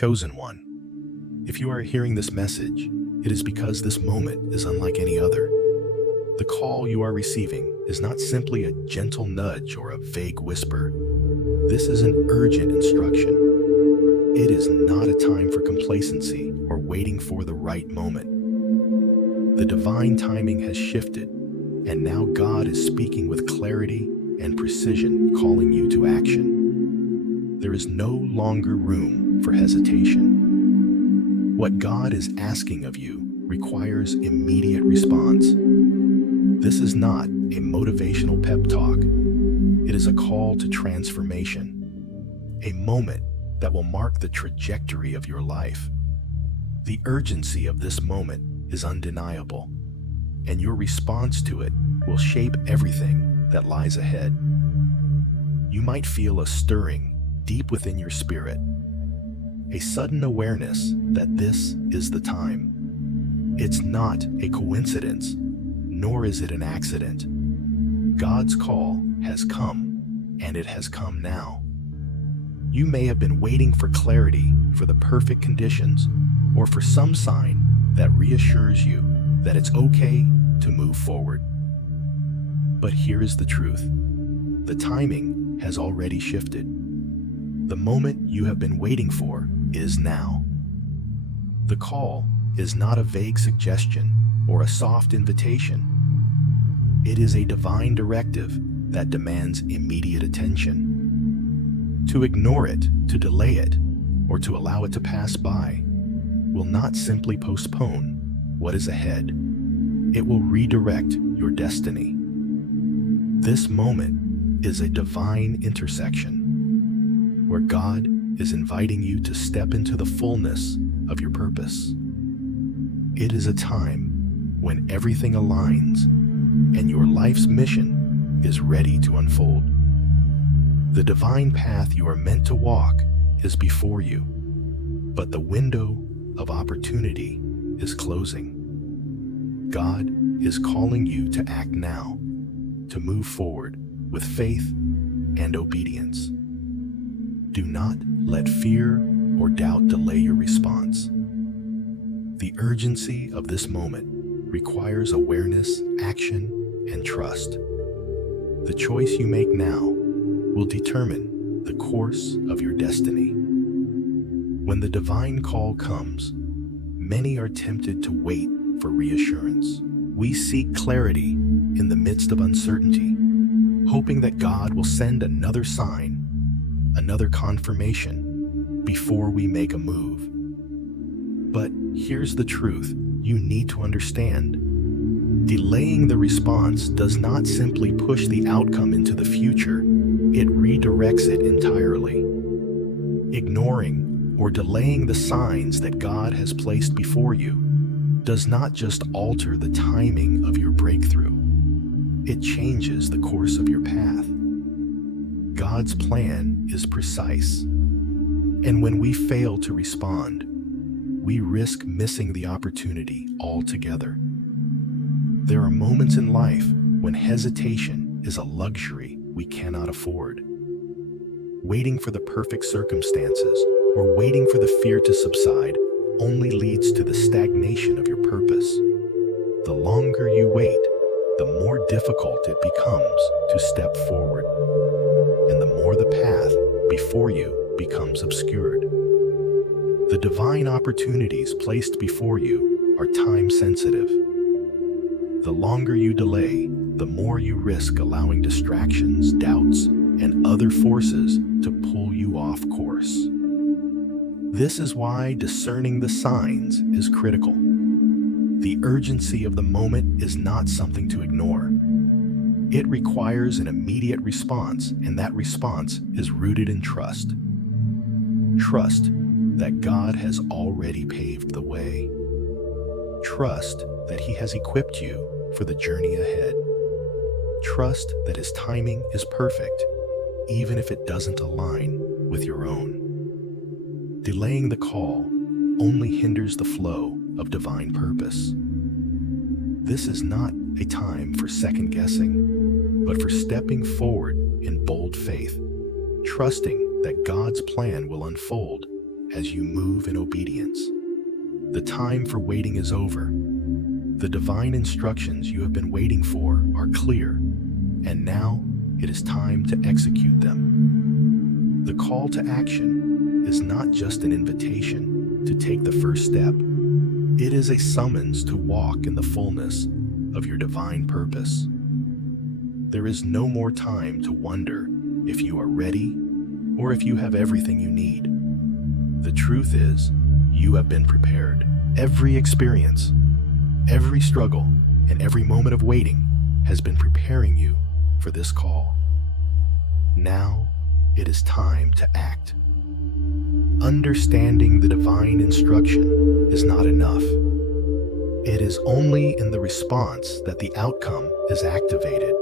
Chosen one. If you are hearing this message, it is because this moment is unlike any other. The call you are receiving is not simply a gentle nudge or a vague whisper. This is an urgent instruction. It is not a time for complacency or waiting for the right moment. The divine timing has shifted, and now God is speaking with clarity and precision, calling you to action. There is no longer room for hesitation. What God is asking of you requires immediate response. This is not a motivational pep talk. It is a call to transformation, a moment that will mark the trajectory of your life. The urgency of this moment is undeniable, and your response to it will shape everything that lies ahead. You might feel a stirring deep within your spirit, a sudden awareness that this is the time. It's not a coincidence, nor is it an accident. God's call has come, and it has come now. You may have been waiting for clarity, for the perfect conditions, or for some sign that reassures you that it's okay to move forward. But here is the truth. The timing has already shifted. The moment you have been waiting for is now. The call is not a vague suggestion or a soft invitation. It is a divine directive that demands immediate attention. To ignore it, to delay it, or to allow it to pass by will not simply postpone what is ahead. It will redirect your destiny. This moment is a divine intersection where God is inviting you to step into the fullness of your purpose. It is a time when everything aligns and your life's mission is ready to unfold. The divine path you are meant to walk is before you, but the window of opportunity is closing. God is calling you to act now, to move forward with faith and obedience. Do not let fear or doubt delay your response. The urgency of this moment requires awareness, action, and trust. The choice you make now will determine the course of your destiny. When the divine call comes, many are tempted to wait for reassurance. We seek clarity in the midst of uncertainty, hoping that God will send another sign, another confirmation before we make a move. But here's the truth you need to understand. Delaying the response does not simply push the outcome into the future, it redirects it entirely. Ignoring or delaying the signs that God has placed before you does not just alter the timing of your breakthrough, it changes the course of your path. God's plan is precise, and when we fail to respond, we risk missing the opportunity altogether. There are moments in life when hesitation is a luxury we cannot afford. Waiting for the perfect circumstances or waiting for the fear to subside only leads to the stagnation of your purpose. The longer you wait, the more difficult it becomes to step forward, and the more the path before you becomes obscured. The divine opportunities placed before you are time-sensitive. The longer you delay, the more you risk allowing distractions, doubts, and other forces to pull you off course. This is why discerning the signs is critical. The urgency of the moment is not something to ignore. It requires an immediate response, and that response is rooted in trust. Trust that God has already paved the way. Trust that He has equipped you for the journey ahead. Trust that His timing is perfect, even if it doesn't align with your own. Delaying the call only hinders the flow of divine purpose. This is not a time for second guessing, but for stepping forward in bold faith, trusting that God's plan will unfold as you move in obedience. The time for waiting is over. The divine instructions you have been waiting for are clear, and now it is time to execute them. The call to action is not just an invitation to take the first step. It is a summons to walk in the fullness of your divine purpose. There is no more time to wonder if you are ready or if you have everything you need. The truth is, you have been prepared. Every experience, every struggle, and every moment of waiting has been preparing you for this call. Now it is time to act. Understanding the divine instruction is not enough. It is only in the response that the outcome is activated.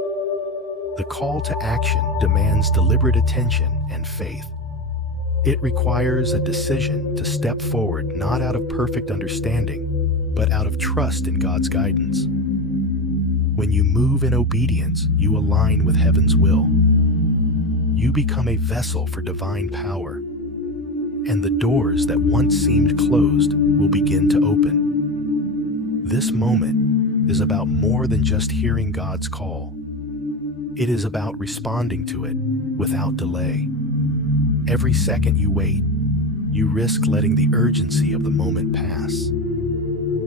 The call to action demands deliberate attention and faith. It requires a decision to step forward not out of perfect understanding, but out of trust in God's guidance. When you move in obedience, you align with heaven's will. You become a vessel for divine power, and the doors that once seemed closed will begin to open. This moment is about more than just hearing God's call. It is about responding to it without delay. Every second you wait, you risk letting the urgency of the moment pass.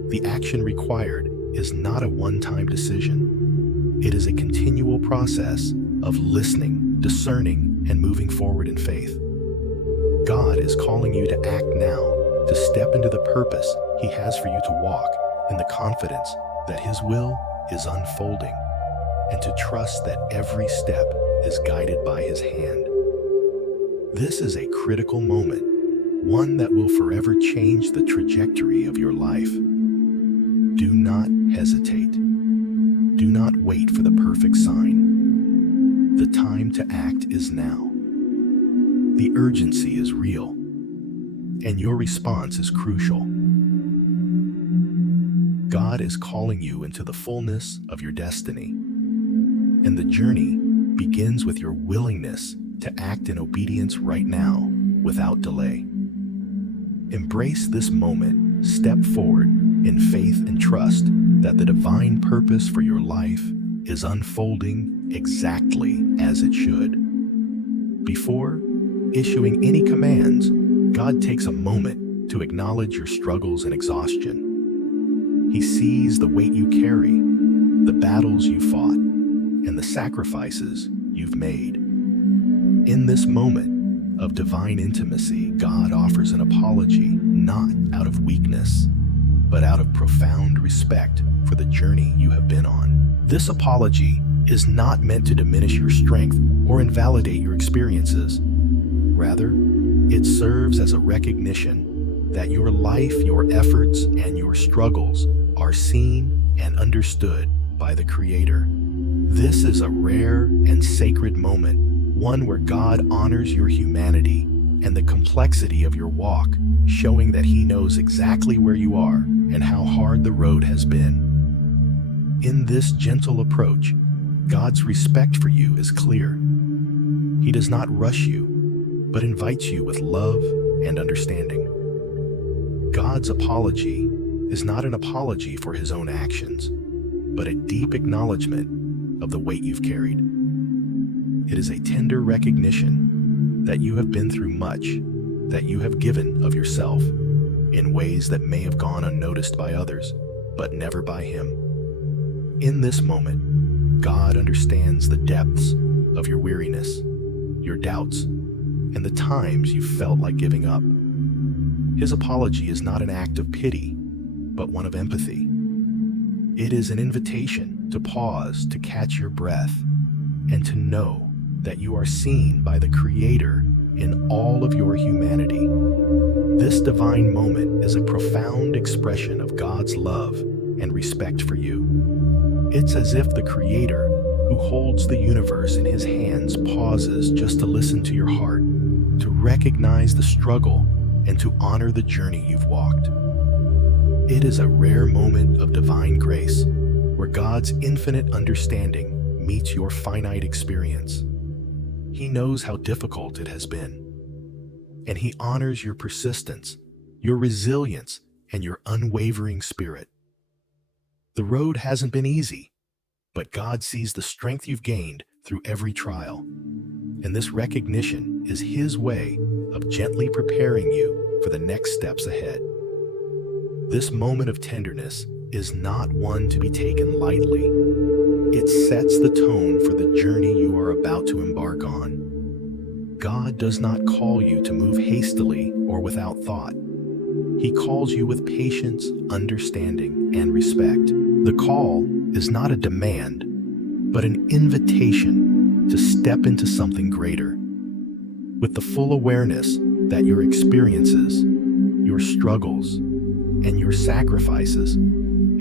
The action required is not a one-time decision. It is a continual process of listening, discerning, and moving forward in faith. God is calling you to act now, to step into the purpose He has for you to walk in the confidence that His will is unfolding, and to trust that every step is guided by His hand. This is a critical moment, one that will forever change the trajectory of your life. Do not hesitate. Do not wait for the perfect sign. The time to act is now. The urgency is real, and your response is crucial. God is calling you into the fullness of your destiny, and the journey begins with your willingness to act in obedience right now, without delay. Embrace this moment, step forward in faith and trust that the divine purpose for your life is unfolding exactly as it should. Before issuing any commands, God takes a moment to acknowledge your struggles and exhaustion. He sees the weight you carry, the battles you fought, and the sacrifices you've made. In this moment of divine intimacy, God offers an apology not out of weakness, but out of profound respect for the journey you have been on. This apology is not meant to diminish your strength or invalidate your experiences. Rather, it serves as a recognition that your life, your efforts, and your struggles are seen and understood by the Creator. This is a rare and sacred moment, one where God honors your humanity and the complexity of your walk, showing that He knows exactly where you are and how hard the road has been. In this gentle approach, God's respect for you is clear. He does not rush you, but invites you with love and understanding. God's apology is not an apology for His own actions, but a deep acknowledgement of the weight you've carried. It is a tender recognition that you have been through much, that you have given of yourself in ways that may have gone unnoticed by others, but never by Him. In this moment, God understands the depths of your weariness, your doubts, and the times you felt like giving up. His apology is not an act of pity, but one of empathy. It is an invitation to pause, to catch your breath, and to know that you are seen by the Creator in all of your humanity. This divine moment is a profound expression of God's love and respect for you. It's as if the Creator, who holds the universe in His hands, pauses just to listen to your heart, to recognize the struggle, and to honor the journey you've walked. It is a rare moment of divine grace, where God's infinite understanding meets your finite experience. He knows how difficult it has been, and He honors your persistence, your resilience, and your unwavering spirit. The road hasn't been easy, but God sees the strength you've gained through every trial. And this recognition is His way of gently preparing you for the next steps ahead. This moment of tenderness is not one to be taken lightly. It sets the tone for the journey you are about to embark on. God does not call you to move hastily or without thought. He calls you with patience, understanding, and respect. The call is not a demand, but an invitation to step into something greater. With the full awareness that your experiences, your struggles, and your sacrifices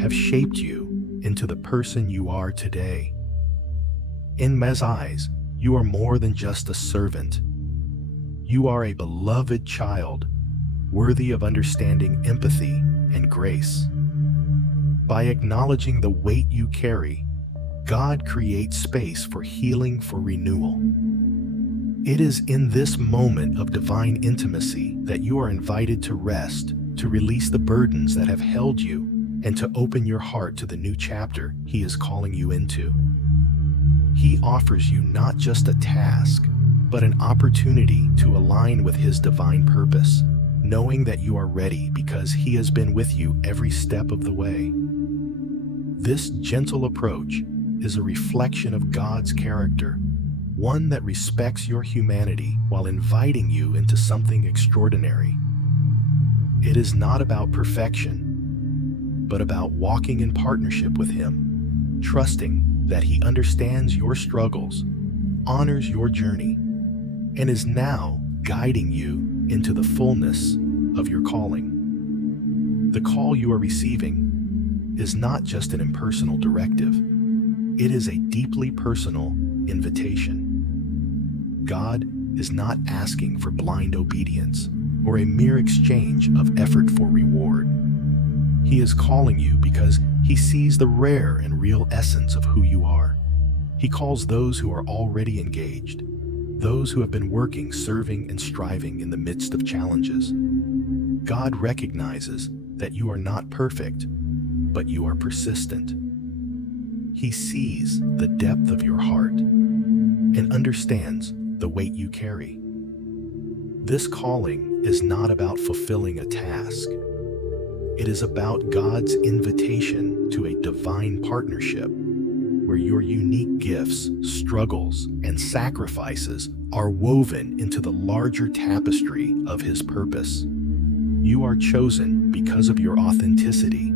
have shaped you into the person you are today. In His eyes, you are more than just a servant. You are a beloved child, worthy of understanding, empathy, and grace. By acknowledging the weight you carry, God creates space for healing, for renewal. It is in this moment of divine intimacy that you are invited to rest, to release the burdens that have held you, and to open your heart to the new chapter He is calling you into. He offers you not just a task, but an opportunity to align with His divine purpose, knowing that you are ready because He has been with you every step of the way. This gentle approach is a reflection of God's character, one that respects your humanity while inviting you into something extraordinary. It is not about perfection, but about walking in partnership with Him, trusting that He understands your struggles, honors your journey, and is now guiding you into the fullness of your calling. The call you are receiving is not just an impersonal directive. It is a deeply personal invitation. God is not asking for blind obedience or a mere exchange of effort for reward. He is calling you because He sees the rare and real essence of who you are. He calls those who are already engaged, those who have been working, serving, and striving in the midst of challenges. God recognizes that you are not perfect, but you are persistent. He sees the depth of your heart and understands the weight you carry. This calling is not about fulfilling a task. It is about God's invitation to a divine partnership where your unique gifts, struggles, and sacrifices are woven into the larger tapestry of His purpose. You are chosen because of your authenticity,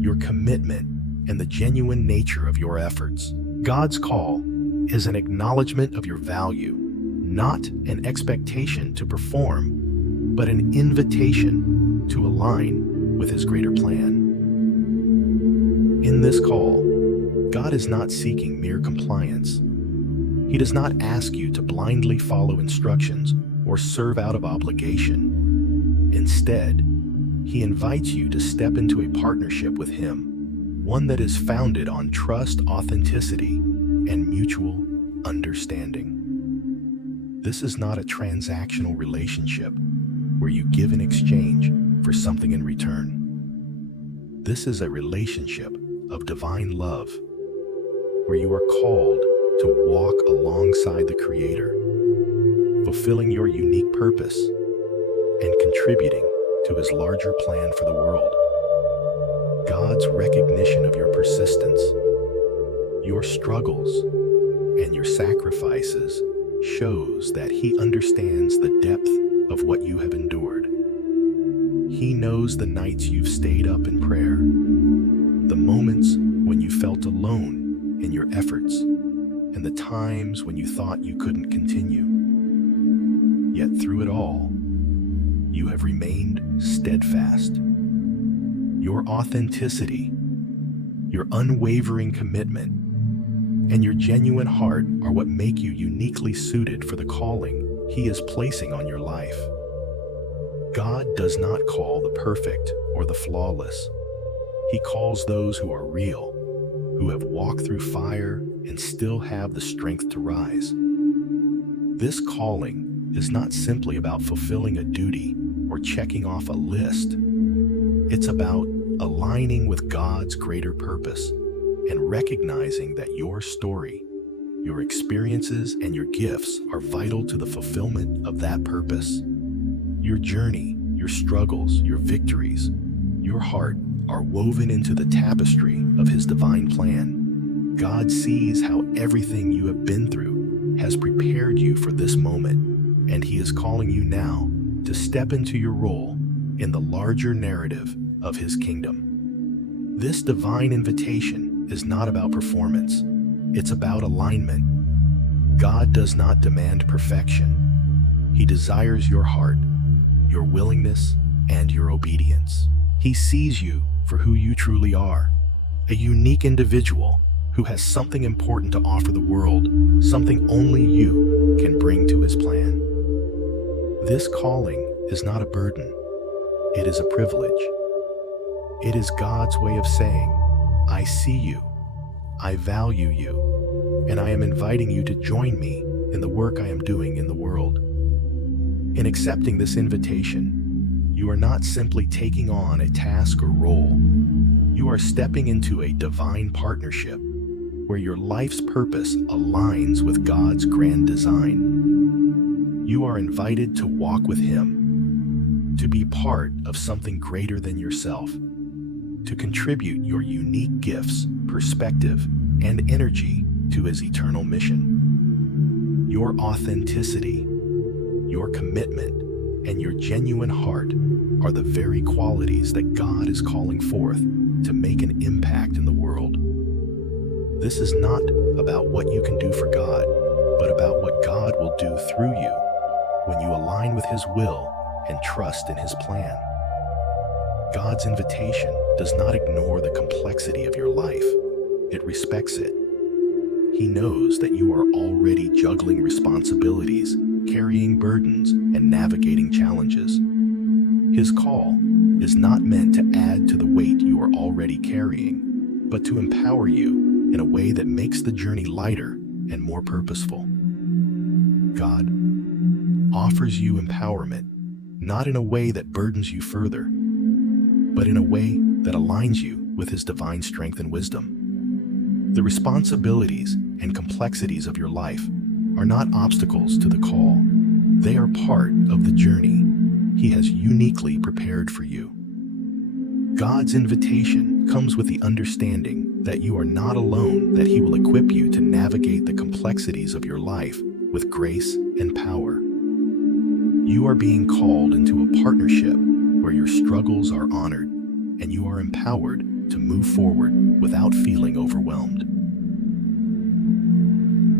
your commitment, and the genuine nature of your efforts. God's call is an acknowledgement of your value, not an expectation to perform, but an invitation to align with His greater plan. In this call, God is not seeking mere compliance. He does not ask you to blindly follow instructions or serve out of obligation. Instead, He invites you to step into a partnership with Him, one that is founded on trust, authenticity, and mutual understanding. This is not a transactional relationship where you give in exchange for something in return. This is a relationship of divine love, where you are called to walk alongside the Creator, fulfilling your unique purpose and contributing to His larger plan for the world. God's recognition of your persistence, your struggles, and your sacrifices shows that He understands the depth of what you have endured. He knows the nights you've stayed up in prayer, the moments when you felt alone in your efforts, and the times when you thought you couldn't continue. Yet through it all, you have remained steadfast. Your authenticity, your unwavering commitment, and your genuine heart are what make you uniquely suited for the calling He is placing on your life. God does not call the perfect or the flawless. He calls those who are real, who have walked through fire and still have the strength to rise. This calling is not simply about fulfilling a duty or checking off a list. It's about aligning with God's greater purpose and recognizing that your story, your experiences, and your gifts are vital to the fulfillment of that purpose. Your journey, your struggles, your victories, your heart are woven into the tapestry of His divine plan. God sees how everything you have been through has prepared you for this moment, and He is calling you now to step into your role in the larger narrative of His kingdom. This divine invitation is not about performance, it's about alignment. God does not demand perfection. He desires your heart, your willingness, and your obedience. He sees you for who you truly are, a unique individual who has something important to offer the world, something only you can bring to His plan. This calling is not a burden, it is a privilege. It is God's way of saying, I see you, I value you, and I am inviting you to join me in the work I am doing in the world. In accepting this invitation, you are not simply taking on a task or role. You are stepping into a divine partnership where your life's purpose aligns with God's grand design. You are invited to walk with Him, to be part of something greater than yourself, to contribute your unique gifts, perspective, and energy to His eternal mission. Your authenticity, your commitment, and your genuine heart are the very qualities that God is calling forth to make an impact in the world. This is not about what you can do for God, but about what God will do through you when you align with His will and trust in His plan. God's invitation does not ignore the complexity of your life. It respects it. He knows that you are already juggling responsibilities, carrying burdens, and navigating challenges. His call is not meant to add to the weight you are already carrying, but to empower you in a way that makes the journey lighter and more purposeful. God offers you empowerment, not in a way that burdens you further, but in a way that aligns you with His divine strength and wisdom. The responsibilities and complexities of your life are not obstacles to the call. They are part of the journey He has uniquely prepared for you. God's invitation comes with the understanding that you are not alone, that He will equip you to navigate the complexities of your life with grace and power. You are being called into a partnership where your struggles are honored and you are empowered to move forward without feeling overwhelmed.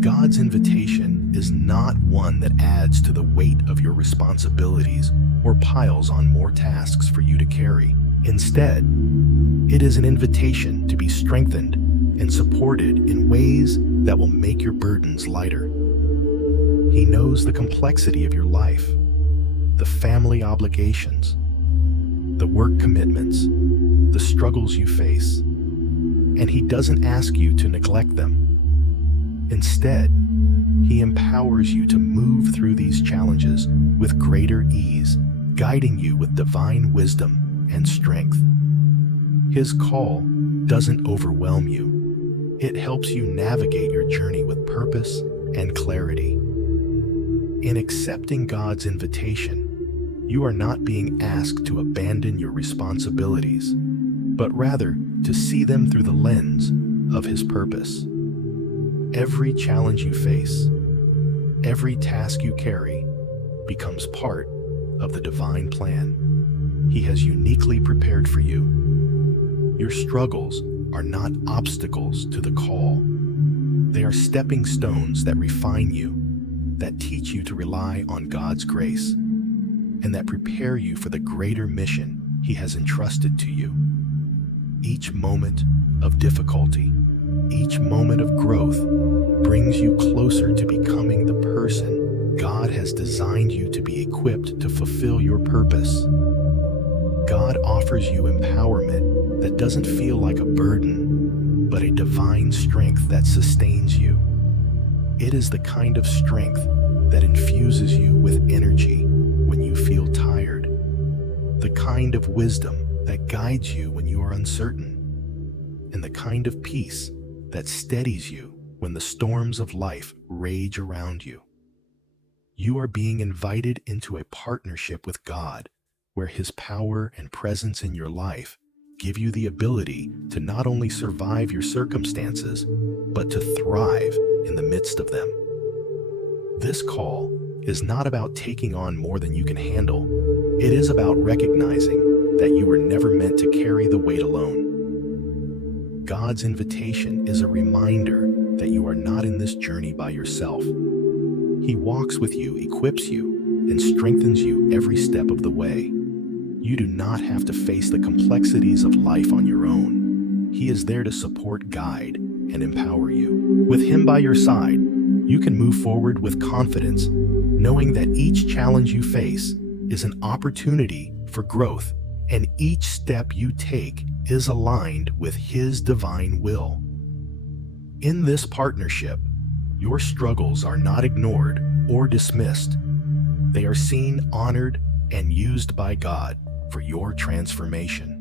God's invitation is not one that adds to the weight of your responsibilities or piles on more tasks for you to carry. Instead, it is an invitation to be strengthened and supported in ways that will make your burdens lighter. He knows the complexity of your life, the family obligations, the work commitments, the struggles you face, and He doesn't ask you to neglect them. Instead, He empowers you to move through these challenges with greater ease, guiding you with divine wisdom and strength. His call doesn't overwhelm you. It helps you navigate your journey with purpose and clarity. In accepting God's invitation, you are not being asked to abandon your responsibilities, but rather to see them through the lens of His purpose. Every challenge you face, every task you carry, becomes part of the divine plan He has uniquely prepared for you. Your struggles are not obstacles to the call. They are stepping stones that refine you, that teach you to rely on God's grace, and that prepare you for the greater mission He has entrusted to you. Each moment of difficulty, each moment of growth brings you closer to becoming the person God has designed you to be, equipped to fulfill your purpose. God offers you empowerment that doesn't feel like a burden, but a divine strength that sustains you. It is the kind of strength that infuses you with energy when you feel tired, the kind of wisdom that guides you when you are uncertain, and the kind of peace that steadies you when the storms of life rage around you. You are being invited into a partnership with God, where His power and presence in your life give you the ability to not only survive your circumstances, but to thrive in the midst of them. This call is not about taking on more than you can handle. It is about recognizing that you were never meant to carry the weight alone. God's invitation is a reminder that you are not in this journey by yourself. He walks with you, equips you, and strengthens you every step of the way. You do not have to face the complexities of life on your own. He is there to support, guide, and empower you. With Him by your side, you can move forward with confidence, knowing that each challenge you face is an opportunity for growth, and each step you take is aligned with His divine will. In this partnership, your struggles are not ignored or dismissed. They are seen, honored, and used by God for your transformation.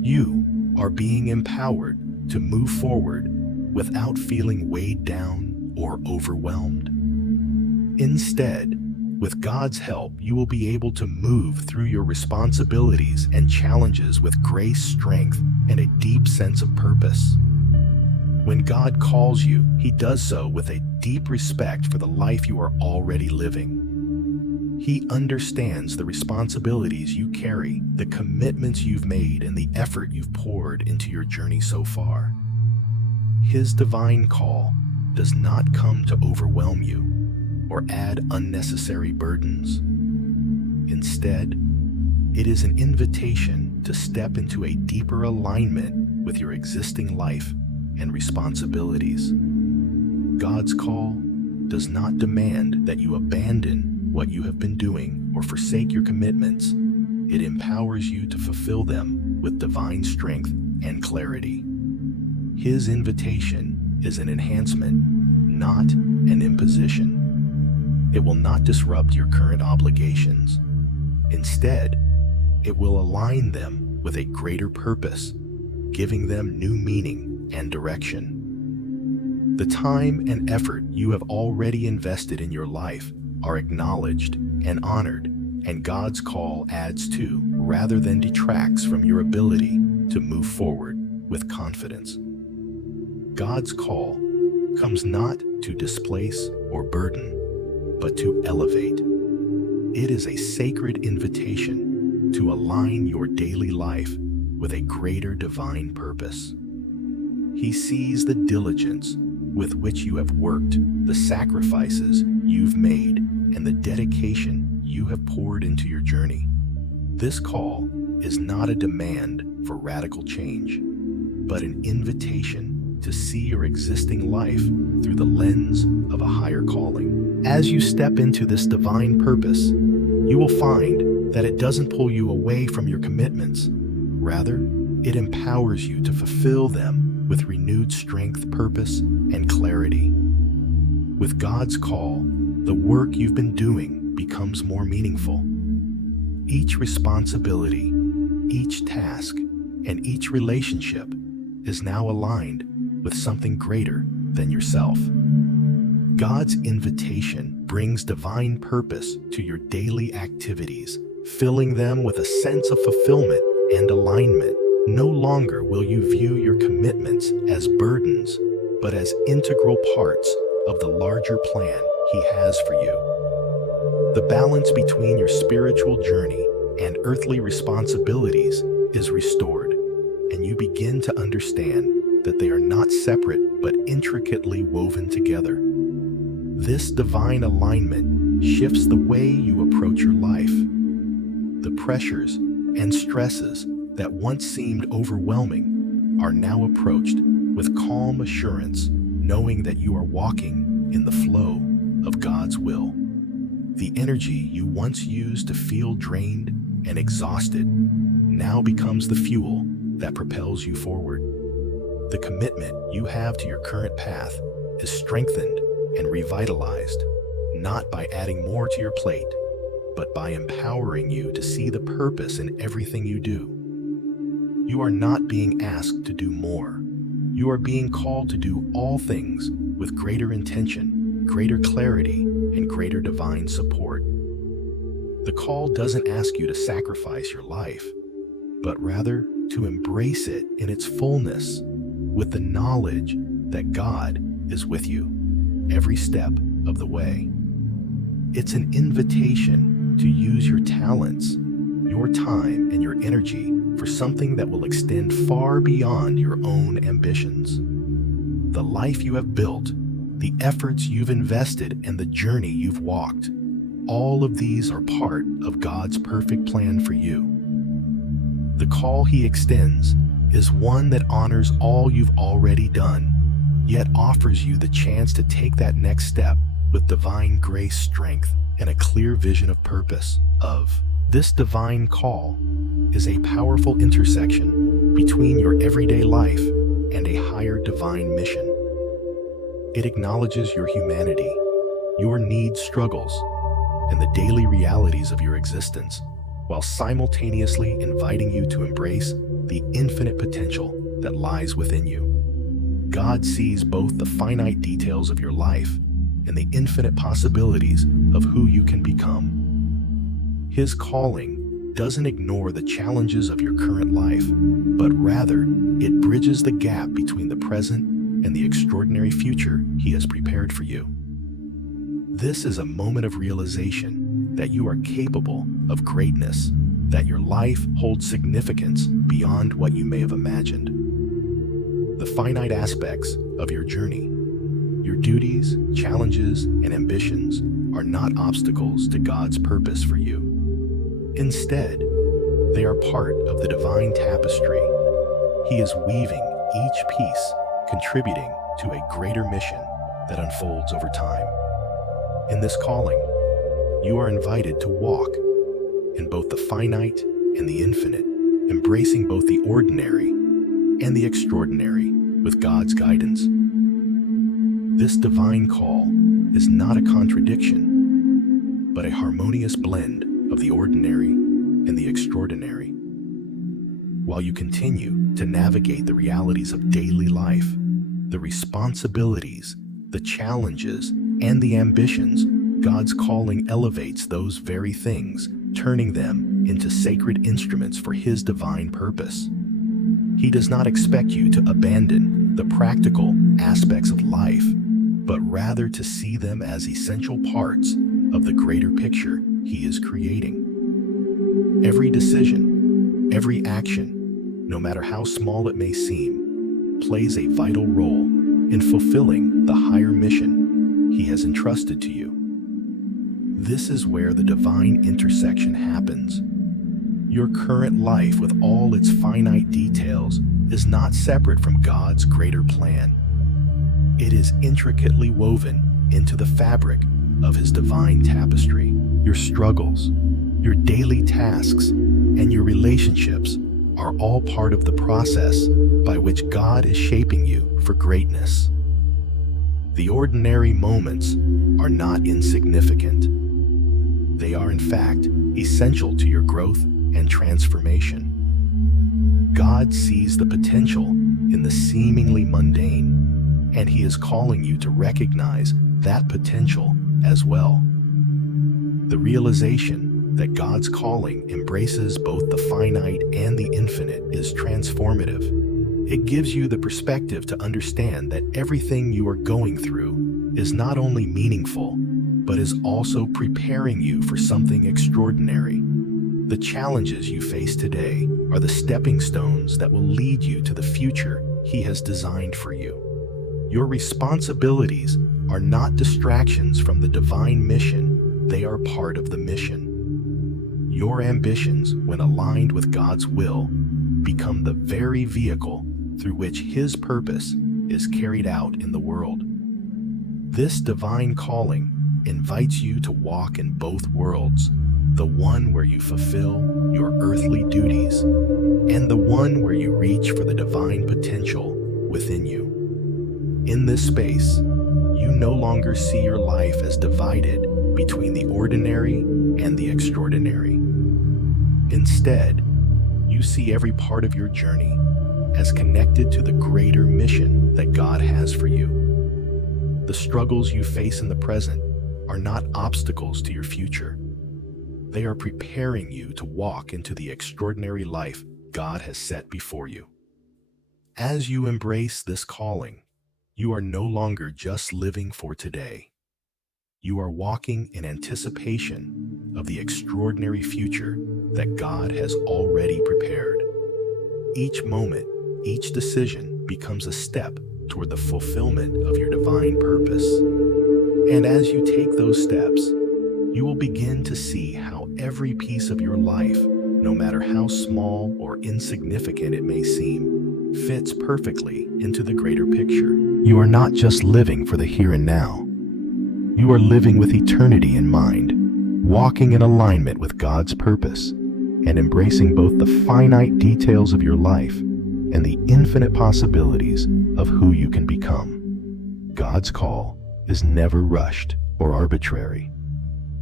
You are being empowered to move forward without feeling weighed down or overwhelmed. Instead, with God's help, you will be able to move through your responsibilities and challenges with grace, strength, and a deep sense of purpose. When God calls you, He does so with a deep respect for the life you are already living. He understands the responsibilities you carry, the commitments you've made, and the effort you've poured into your journey so far. His divine call does not come to overwhelm you or add unnecessary burdens. Instead, it is an invitation to step into a deeper alignment with your existing life and responsibilities. God's call does not demand that you abandon what you have been doing or forsake your commitments. It empowers you to fulfill them with divine strength and clarity. His invitation is an enhancement, not an imposition. It will not disrupt your current obligations. Instead, it will align them with a greater purpose, giving them new meaning and direction. The time and effort you have already invested in your life are acknowledged and honored, and God's call adds to, rather than detracts from, your ability to move forward with confidence. God's call comes not to displace or burden, but to elevate. It is a sacred invitation to align your daily life with a greater divine purpose. He sees the diligence with which you have worked, the sacrifices you've made, and the dedication you have poured into your journey. This call is not a demand for radical change, but an invitation to see your existing life through the lens of a higher calling. As you step into this divine purpose, you will find that it doesn't pull you away from your commitments. Rather, it empowers you to fulfill them with renewed strength, purpose, and clarity. With God's call, the work you've been doing becomes more meaningful. Each responsibility, each task, and each relationship is now aligned with something greater than yourself. God's invitation brings divine purpose to your daily activities, filling them with a sense of fulfillment and alignment. No longer will you view your commitments as burdens, but as integral parts of the larger plan He has for you. The balance between your spiritual journey and earthly responsibilities is restored, and you begin to understand that they are not separate but intricately woven together. This divine alignment shifts the way you approach your life. The pressures and stresses that once seemed overwhelming are now approached with calm assurance, knowing that you are walking in the flow of God's will. The energy you once used to feel drained and exhausted now becomes the fuel that propels you forward. The commitment you have to your current path is strengthened and revitalized, not by adding more to your plate, but by empowering you to see the purpose in everything you do. You are not being asked to do more. You are being called to do all things with greater intention, greater clarity, and greater divine support. The call doesn't ask you to sacrifice your life, but rather to embrace it in its fullness with the knowledge that God is with you every step of the way. It's an invitation to use your talents, your time, and your energy for something that will extend far beyond your own ambitions. The life you have built, the efforts you've invested, and the journey you've walked, all of these are part of God's perfect plan for you. The call He extends is one that honors all you've already done, yet offers you the chance to take that next step with divine grace, strength, and a clear vision of purpose. This divine call is a powerful intersection between your everyday life and a higher divine mission. It acknowledges your humanity, your needs, struggles, and the daily realities of your existence, while simultaneously inviting you to embrace the infinite potential that lies within you. God sees both the finite details of your life and the infinite possibilities of who you can become. His calling doesn't ignore the challenges of your current life, but rather it bridges the gap between the present and the extraordinary future He has prepared for you. This is a moment of realization that you are capable of greatness, that your life holds significance beyond what you may have imagined. The finite aspects of your journey, your duties, challenges, and ambitions are not obstacles to God's purpose for you. Instead, they are part of the divine tapestry. He is weaving each piece, contributing to a greater mission that unfolds over time. In this calling, you are invited to walk in both the finite and the infinite, embracing both the ordinary and the extraordinary with God's guidance. This divine call is not a contradiction, but a harmonious blend of the ordinary and the extraordinary. While you continue to navigate the realities of daily life, the responsibilities, the challenges, and the ambitions, God's calling elevates those very things, turning them into sacred instruments for His divine purpose. He does not expect you to abandon the practical aspects of life, but rather to see them as essential parts of the greater picture He is creating. Every decision, every action, no matter how small it may seem, plays a vital role in fulfilling the higher mission He has entrusted to you. This is where the divine intersection happens. Your current life, with all its finite details, is not separate from God's greater plan. It is intricately woven into the fabric of His divine tapestry. Your struggles, your daily tasks, and your relationships are all part of the process by which God is shaping you for greatness. The ordinary moments are not insignificant. They are, in fact, essential to your growth and transformation. God sees the potential in the seemingly mundane, and He is calling you to recognize that potential as well. The realization that God's calling embraces both the finite and the infinite is transformative. It gives you the perspective to understand that everything you are going through is not only meaningful, but is also preparing you for something extraordinary. The challenges you face today are the stepping stones that will lead you to the future He has designed for you. Your responsibilities are not distractions from the divine mission, they are part of the mission. Your ambitions, when aligned with God's will, become the very vehicle through which His purpose is carried out in the world. This divine calling invites you to walk in both worlds, the one where you fulfill your earthly duties, and the one where you reach for the divine potential within you. In this space, you no longer see your life as divided between the ordinary and the extraordinary. Instead, you see every part of your journey as connected to the greater mission that God has for you. The struggles you face in the present are not obstacles to your future. They are preparing you to walk into the extraordinary life God has set before you. As you embrace this calling, you are no longer just living for today. You are walking in anticipation of the extraordinary future that God has already prepared. Each moment, each decision becomes a step toward the fulfillment of your divine purpose. And as you take those steps, you will begin to see how every piece of your life, no matter how small or insignificant it may seem, fits perfectly into the greater picture. You are not just living for the here and now. You are living with eternity in mind, walking in alignment with God's purpose, and embracing both the finite details of your life and the infinite possibilities of who you can become. God's call is never rushed or arbitrary.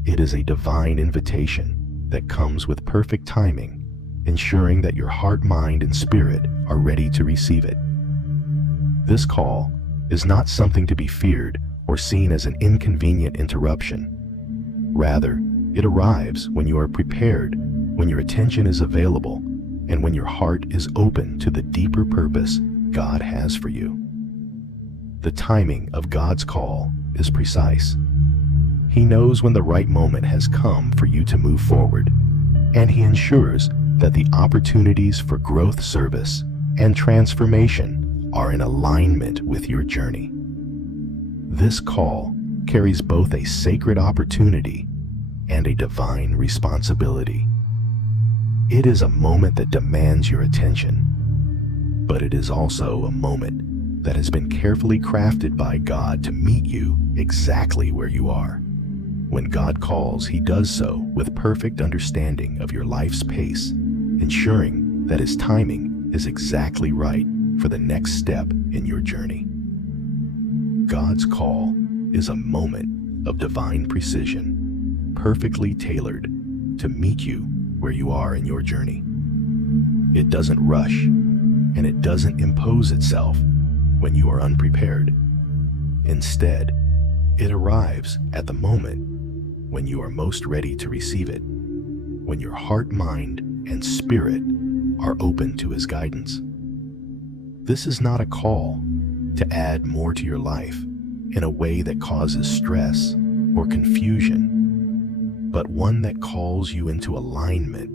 It is a divine invitation that comes with perfect timing, ensuring that your heart, mind, and spirit are ready to receive it. This call is not something to be feared or seen as an inconvenient interruption. Rather, it arrives when you are prepared, when your attention is available, and when your heart is open to the deeper purpose God has for you. The timing of God's call is precise. He knows when the right moment has come for you to move forward, and He ensures that the opportunities for growth, service, and transformation are in alignment with your journey. This call carries both a sacred opportunity and a divine responsibility. It is a moment that demands your attention, but it is also a moment that has been carefully crafted by God to meet you exactly where you are. When God calls, He does so with perfect understanding of your life's pace, ensuring that His timing is exactly right for the next step in your journey. God's call is a moment of divine precision, perfectly tailored to meet you where you are in your journey. It doesn't rush, and it doesn't impose itself when you are unprepared. Instead, it arrives at the moment when you are most ready to receive it, when your heart, mind, and spirit are open to His guidance. This is not a call to add more to your life in a way that causes stress or confusion, but one that calls you into alignment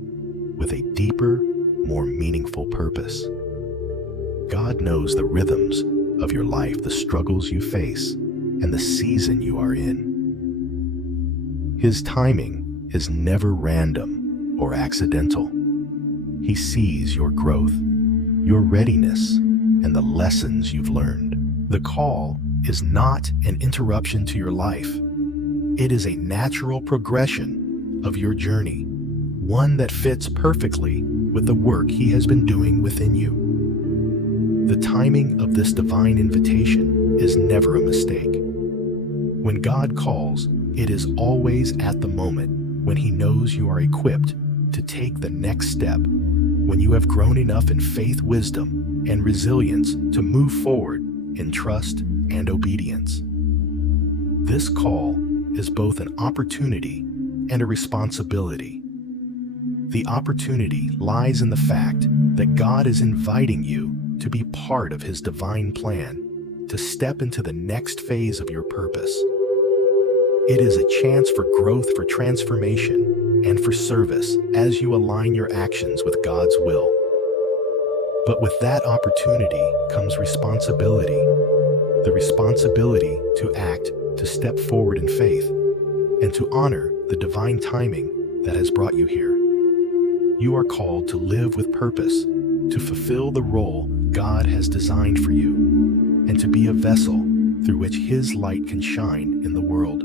with a deeper, more meaningful purpose. God knows the rhythms of your life, the struggles you face, and the season you are in. His timing is never random or accidental. He sees your growth, your readiness, and the lessons you've learned. The call is not an interruption to your life. It is a natural progression of your journey, one that fits perfectly with the work He has been doing within you. The timing of this divine invitation is never a mistake. When God calls, it is always at the moment when He knows you are equipped to take the next step, when you have grown enough in faith, wisdom, and resilience to move forward in trust and obedience. This call is both an opportunity and a responsibility. The opportunity lies in the fact that God is inviting you to be part of His divine plan, to step into the next phase of your purpose. It is a chance for growth, for transformation, and for service as you align your actions with God's will. But with that opportunity comes responsibility. The responsibility to act, to step forward in faith, and to honor the divine timing that has brought you here. You are called to live with purpose, to fulfill the role God has designed for you, and to be a vessel through which His light can shine in the world.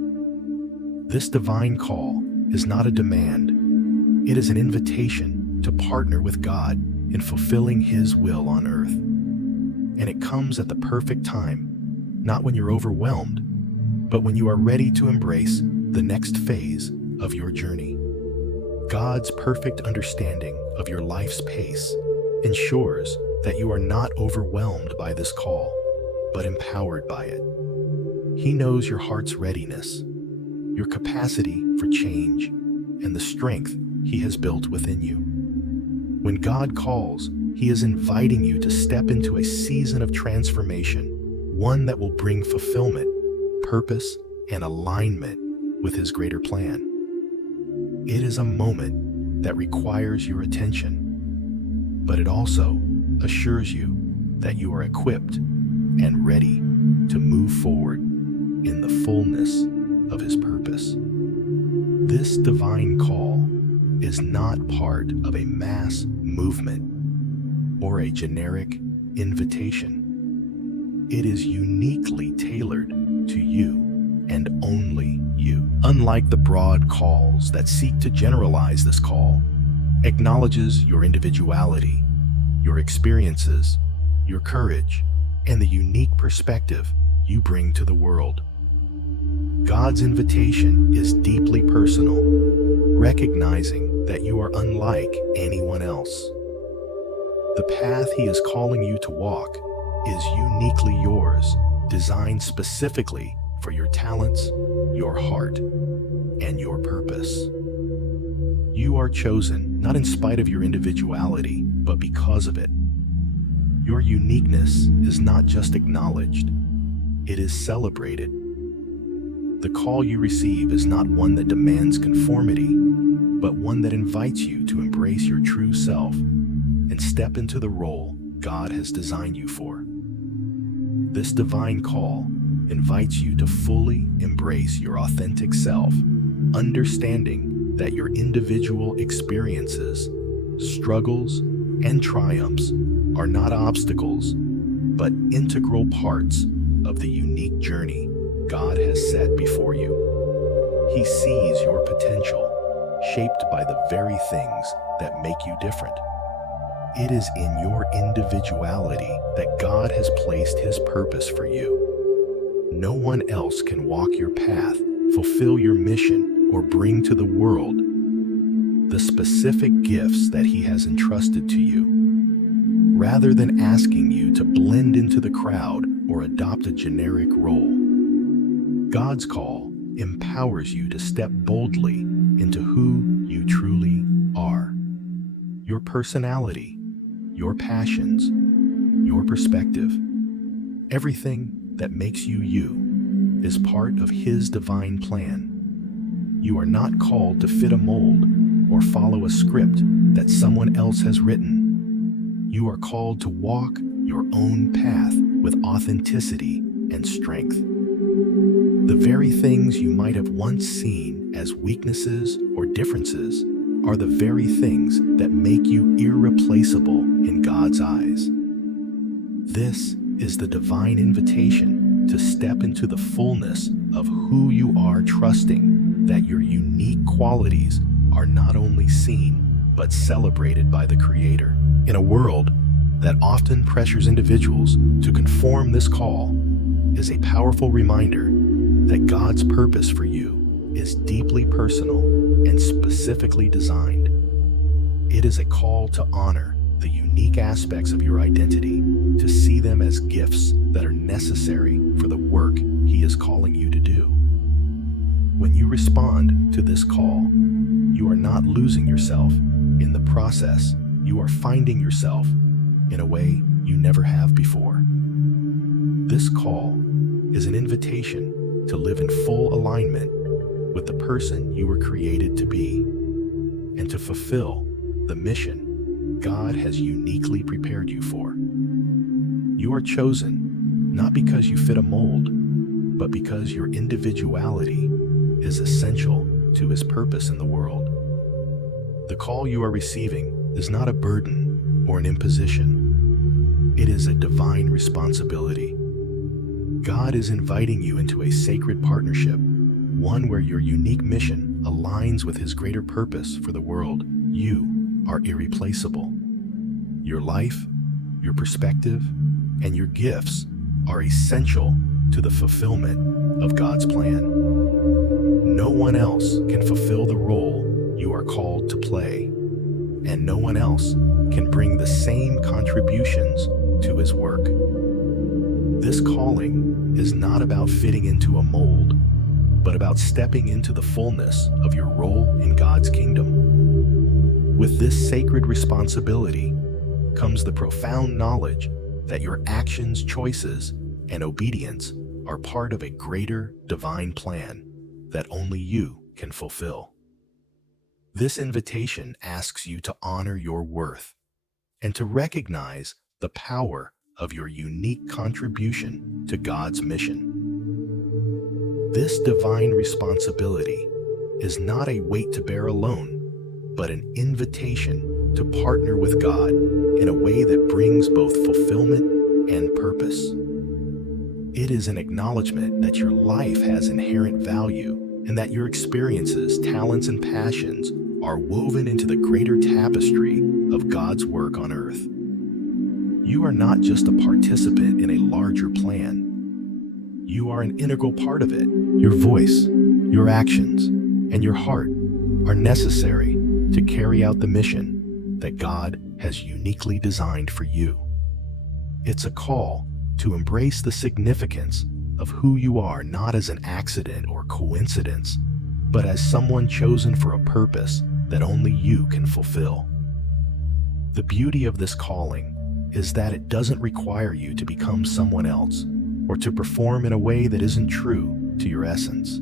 This divine call is not a demand. It is an invitation to partner with God in fulfilling His will on earth. And it comes at the perfect time, not when you're overwhelmed, but when you are ready to embrace the next phase of your journey. God's perfect understanding of your life's pace ensures that you are not overwhelmed by this call, but empowered by it. He knows your heart's readiness, your capacity for change, and the strength He has built within you. When God calls, He is inviting you to step into a season of transformation, one that will bring fulfillment, purpose, and alignment with His greater plan. It is a moment that requires your attention, but it also assures you that you are equipped and ready to move forward in the fullness of His purpose. This divine call is not part of a mass movement or a generic invitation. It is uniquely tailored to you and only you. Unlike the broad calls that seek to generalize, this call acknowledges your individuality, your experiences, your courage, and the unique perspective you bring to the world. God's invitation is deeply personal, recognizing that you are unlike anyone else. The path He is calling you to walk is uniquely yours, designed specifically for your talents, your heart, and your purpose. You are chosen not in spite of your individuality, but because of it. Your uniqueness is not just acknowledged, it is celebrated. The call you receive is not one that demands conformity, but one that invites you to embrace your true self and step into the role God has designed you for. This divine call invites you to fully embrace your authentic self, understanding that your individual experiences, struggles, and triumphs are not obstacles, but integral parts of the unique journey God has set before you. He sees your potential, shaped by the very things that make you different. It is in your individuality that God has placed His purpose for you. No one else can walk your path, fulfill your mission, or bring to the world the specific gifts that He has entrusted to you. Rather than asking you to blend into the crowd or adopt a generic role, God's call empowers you to step boldly into who you truly are. Your personality, your passions, your perspective, everything that makes you you is part of His divine plan. You are not called to fit a mold or follow a script that someone else has written. You are called to walk your own path with authenticity and strength. The very things you might have once seen as weaknesses or differences are the very things that make you irreplaceable in God's eyes. This is the divine invitation to step into the fullness of who you are, trusting that your unique qualities are not only seen, but celebrated by the Creator. In a world that often pressures individuals to conform, this call is a powerful reminder that God's purpose for you is deeply personal and specifically designed. It is a call to honor the unique aspects of your identity, to see them as gifts that are necessary for the work He is calling you to do. When you respond to this call, you are not losing yourself. In the process, you are finding yourself in a way you never have before. This call is an invitation to live in full alignment with the person you were created to be, and to fulfill the mission God has uniquely prepared you for. You are chosen not because you fit a mold, but because your individuality is essential to His purpose in the world. The call you are receiving is not a burden or an imposition. It is a divine responsibility. God is inviting you into a sacred partnership, one where your unique mission aligns with His greater purpose for the world. You are irreplaceable. Your life, your perspective, and your gifts are essential to the fulfillment of God's plan. No one else can fulfill the role you are called to play, and no one else can bring the same contributions to his work. This calling is not about fitting into a mold, but about stepping into the fullness of your role in God's kingdom. With this sacred responsibility comes the profound knowledge that your actions, choices, and obedience are part of a greater divine plan that only you can fulfill. This invitation asks you to honor your worth and to recognize the power of your unique contribution to God's mission. This divine responsibility is not a weight to bear alone, but an invitation to partner with God in a way that brings both fulfillment and purpose. It is an acknowledgement that your life has inherent value and that your experiences, talents, and passions are woven into the greater tapestry of God's work on earth. You are not just a participant in a larger plan. You are an integral part of it. Your voice, your actions, and your heart are necessary to carry out the mission that God has uniquely designed for you. It's a call to embrace the significance of who you are, not as an accident or coincidence, but as someone chosen for a purpose that only you can fulfill. The beauty of this calling is that it doesn't require you to become someone else or to perform in a way that isn't true to your essence.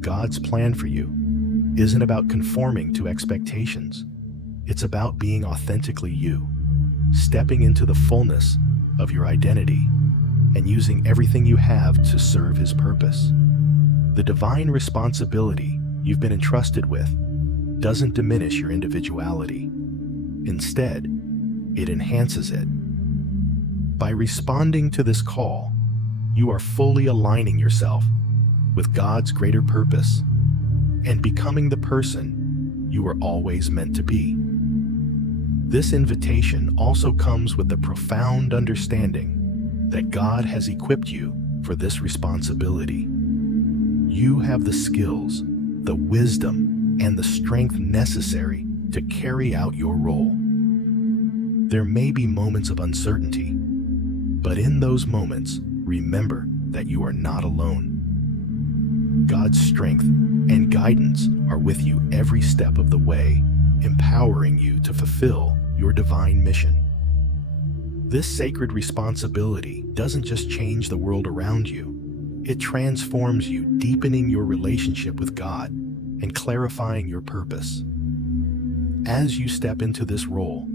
God's plan for you isn't about conforming to expectations. It's about being authentically you, stepping into the fullness of your identity and using everything you have to serve His purpose. The divine responsibility you've been entrusted with doesn't diminish your individuality. Instead, it enhances it. By responding to this call, you are fully aligning yourself with God's greater purpose and becoming the person you were always meant to be. This invitation also comes with the profound understanding that God has equipped you for this responsibility. You have the skills, the wisdom, and the strength necessary to carry out your role. There may be moments of uncertainty, but in those moments, remember that you are not alone. God's strength and guidance are with you every step of the way, empowering you to fulfill your divine mission. This sacred responsibility doesn't just change the world around you, it transforms you, deepening your relationship with God and clarifying your purpose. As you step into this role,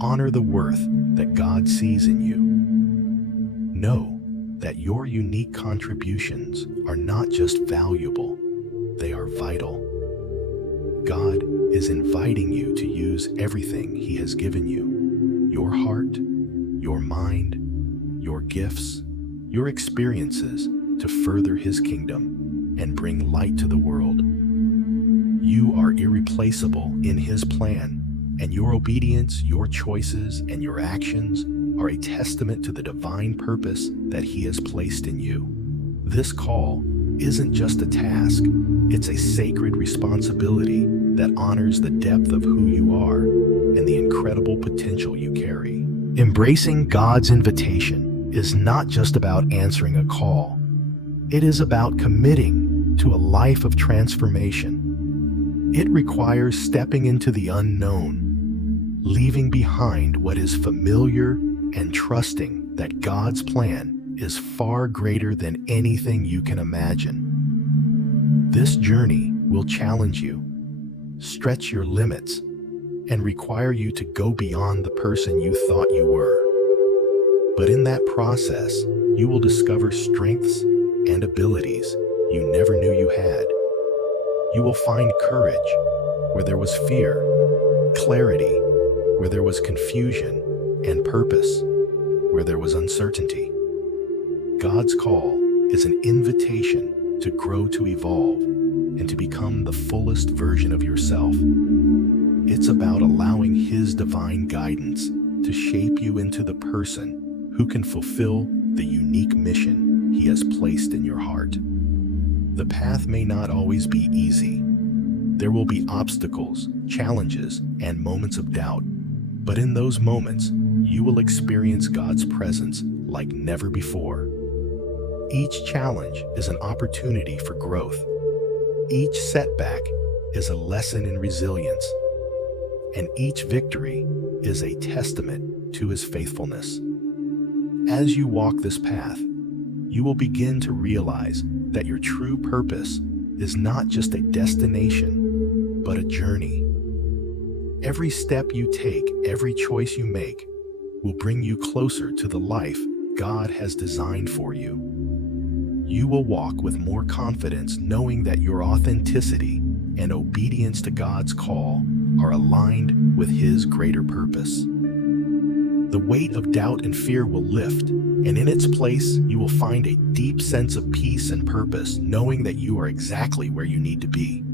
honor the worth that God sees in you. Know that your unique contributions are not just valuable, they are vital. God is inviting you to use everything He has given you, your heart, your mind, your gifts, your experiences to further His kingdom and bring light to the world. You are irreplaceable in His plan, and your obedience, your choices, and your actions are a testament to the divine purpose that He has placed in you. This call isn't just a task, it's a sacred responsibility that honors the depth of who you are and the incredible potential you carry. Embracing God's invitation is not just about answering a call. It is about committing to a life of transformation. It requires stepping into the unknown, leaving behind what is familiar, and trusting that God's plan is far greater than anything you can imagine. This journey will challenge you, stretch your limits, and require you to go beyond the person you thought you were. But in that process, you will discover strengths and abilities you never knew you had. You will find courage where there was fear, clarity where there was confusion, and purpose where there was uncertainty. God's call is an invitation to grow, to evolve, and to become the fullest version of yourself. It's about allowing His divine guidance to shape you into the person who can fulfill the unique mission He has placed in your heart. The path may not always be easy. There will be obstacles, challenges, and moments of doubt. But in those moments, you will experience God's presence like never before. Each challenge is an opportunity for growth. Each setback is a lesson in resilience. And each victory is a testament to His faithfulness. As you walk this path, you will begin to realize that your true purpose is not just a destination, but a journey. Every step you take, every choice you make, will bring you closer to the life God has designed for you. You will walk with more confidence, knowing that your authenticity and obedience to God's call are aligned with His greater purpose. The weight of doubt and fear will lift, and in its place, you will find a deep sense of peace and purpose, knowing that you are exactly where you need to be.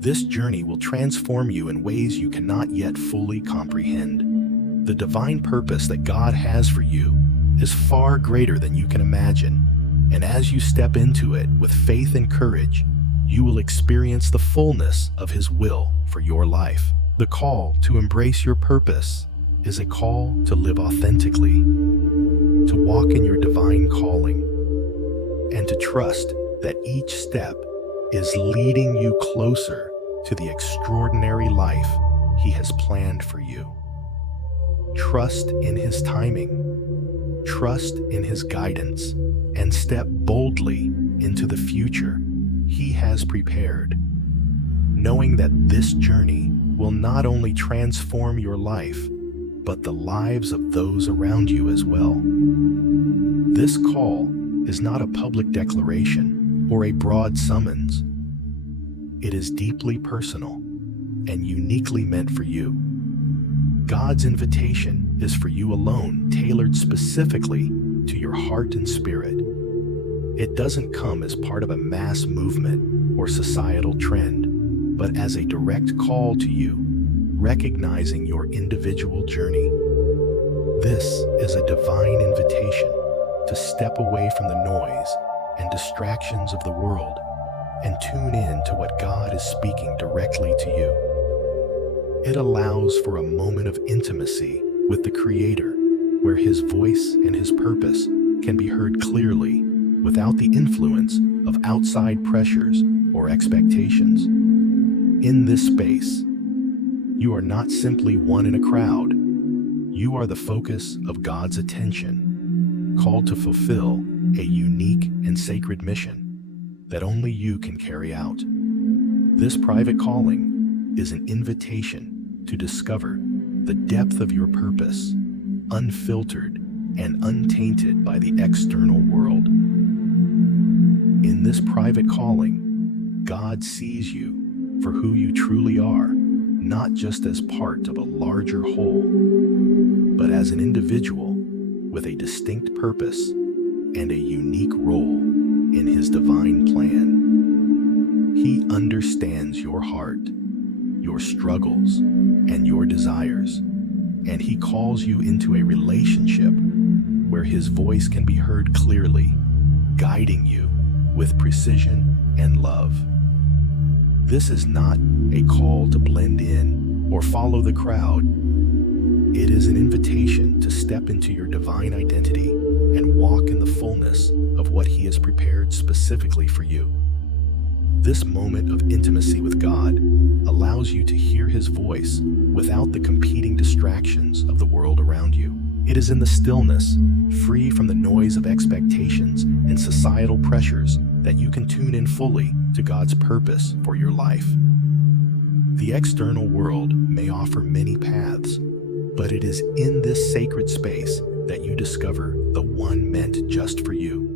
This journey will transform you in ways you cannot yet fully comprehend. The divine purpose that God has for you is far greater than you can imagine, and as you step into it with faith and courage, you will experience the fullness of His will for your life. The call to embrace your purpose is a call to live authentically, to walk in your divine calling, and to trust that each step is leading you closer to the extraordinary life He has planned for you. Trust in His timing, trust in His guidance, and step boldly into the future He has prepared, knowing that this journey will not only transform your life, but the lives of those around you as well. This call is not a public declaration or a broad summons. It is deeply personal and uniquely meant for you. God's invitation is for you alone, tailored specifically to your heart and spirit. It doesn't come as part of a mass movement or societal trend, but as a direct call to you, recognizing your individual journey. This is a divine invitation to step away from the noise and distractions of the world and tune in to what God is speaking directly to you. It allows for a moment of intimacy with the Creator, where His voice and His purpose can be heard clearly without the influence of outside pressures or expectations. In this space, you are not simply one in a crowd. You are the focus of God's attention, called to fulfill a unique and sacred mission that only you can carry out. This private calling is an invitation to discover the depth of your purpose, unfiltered and untainted by the external world. In this private calling, God sees you for who you truly are, not just as part of a larger whole, but as an individual with a distinct purpose and a unique role in His divine plan. He understands your heart, your struggles, and your desires, and He calls you into a relationship where His voice can be heard clearly, guiding you with precision and love. This is not a call to blend in or follow the crowd. It is an invitation to step into your divine identity and walk in the fullness of what He has prepared specifically for you. This moment of intimacy with God allows you to hear His voice without the competing distractions of the world around you. It is in the stillness, free from the noise of expectations and societal pressures, that you can tune in fully to God's purpose for your life. The external world may offer many paths, but it is in this sacred space that you discover the one meant just for you.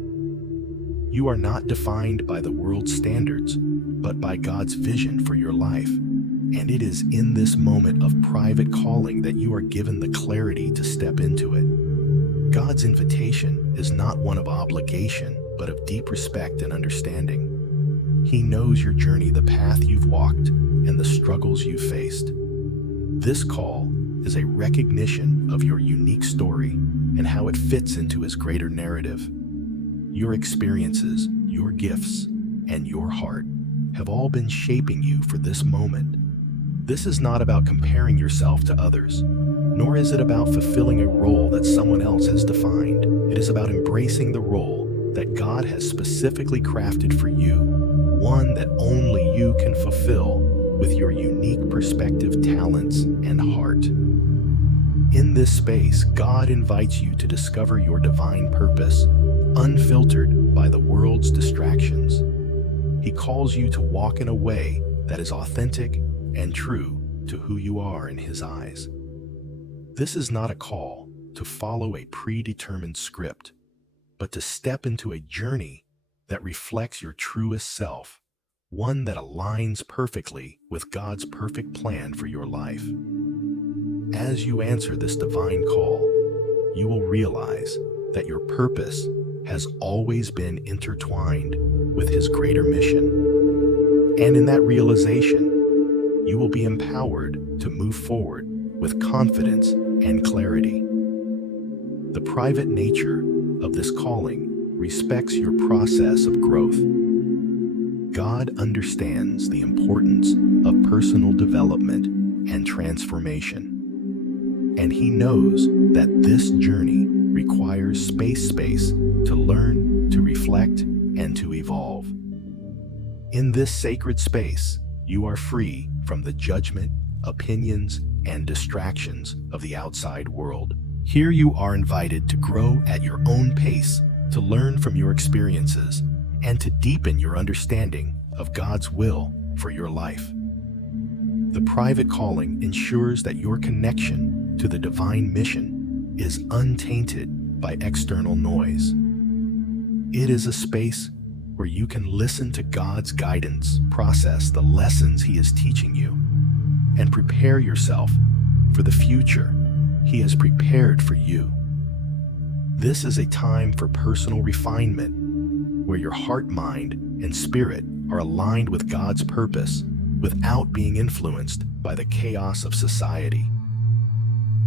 You are not defined by the world's standards, but by God's vision for your life. And it is in this moment of private calling that you are given the clarity to step into it. God's invitation is not one of obligation, but of deep respect and understanding. He knows your journey, the path you've walked, and the struggles you've faced. This call is a recognition of your unique story and how it fits into His greater narrative. Your experiences, your gifts, and your heart have all been shaping you for this moment. This is not about comparing yourself to others, nor is it about fulfilling a role that someone else has defined. It is about embracing the role that God has specifically crafted for you, one that only you can fulfill with your unique perspective, talents, and heart. In this space, God invites you to discover your divine purpose, unfiltered by the world's distractions. He calls you to walk in a way that is authentic and true to who you are in His eyes. This is not a call to follow a predetermined script, but to step into a journey that reflects your truest self, one that aligns perfectly with God's perfect plan for your life. As you answer this divine call, you will realize that your purpose has always been intertwined with His greater mission. And in that realization, you will be empowered to move forward with confidence and clarity. The private nature of this calling respects your process of growth. God understands the importance of personal development and transformation, and He knows that this journey requires space to learn, to reflect, and to evolve. In this sacred space, you are free from the judgment, opinions, and distractions of the outside world. Here you are invited to grow at your own pace, to learn from your experiences, and to deepen your understanding of God's will for your life. The private calling ensures that your connection to the divine mission is untainted by external noise. It is a space where you can listen to God's guidance, process the lessons He is teaching you, and prepare yourself for the future He has prepared for you. This is a time for personal refinement, where your heart, mind, and spirit are aligned with God's purpose without being influenced by the chaos of society.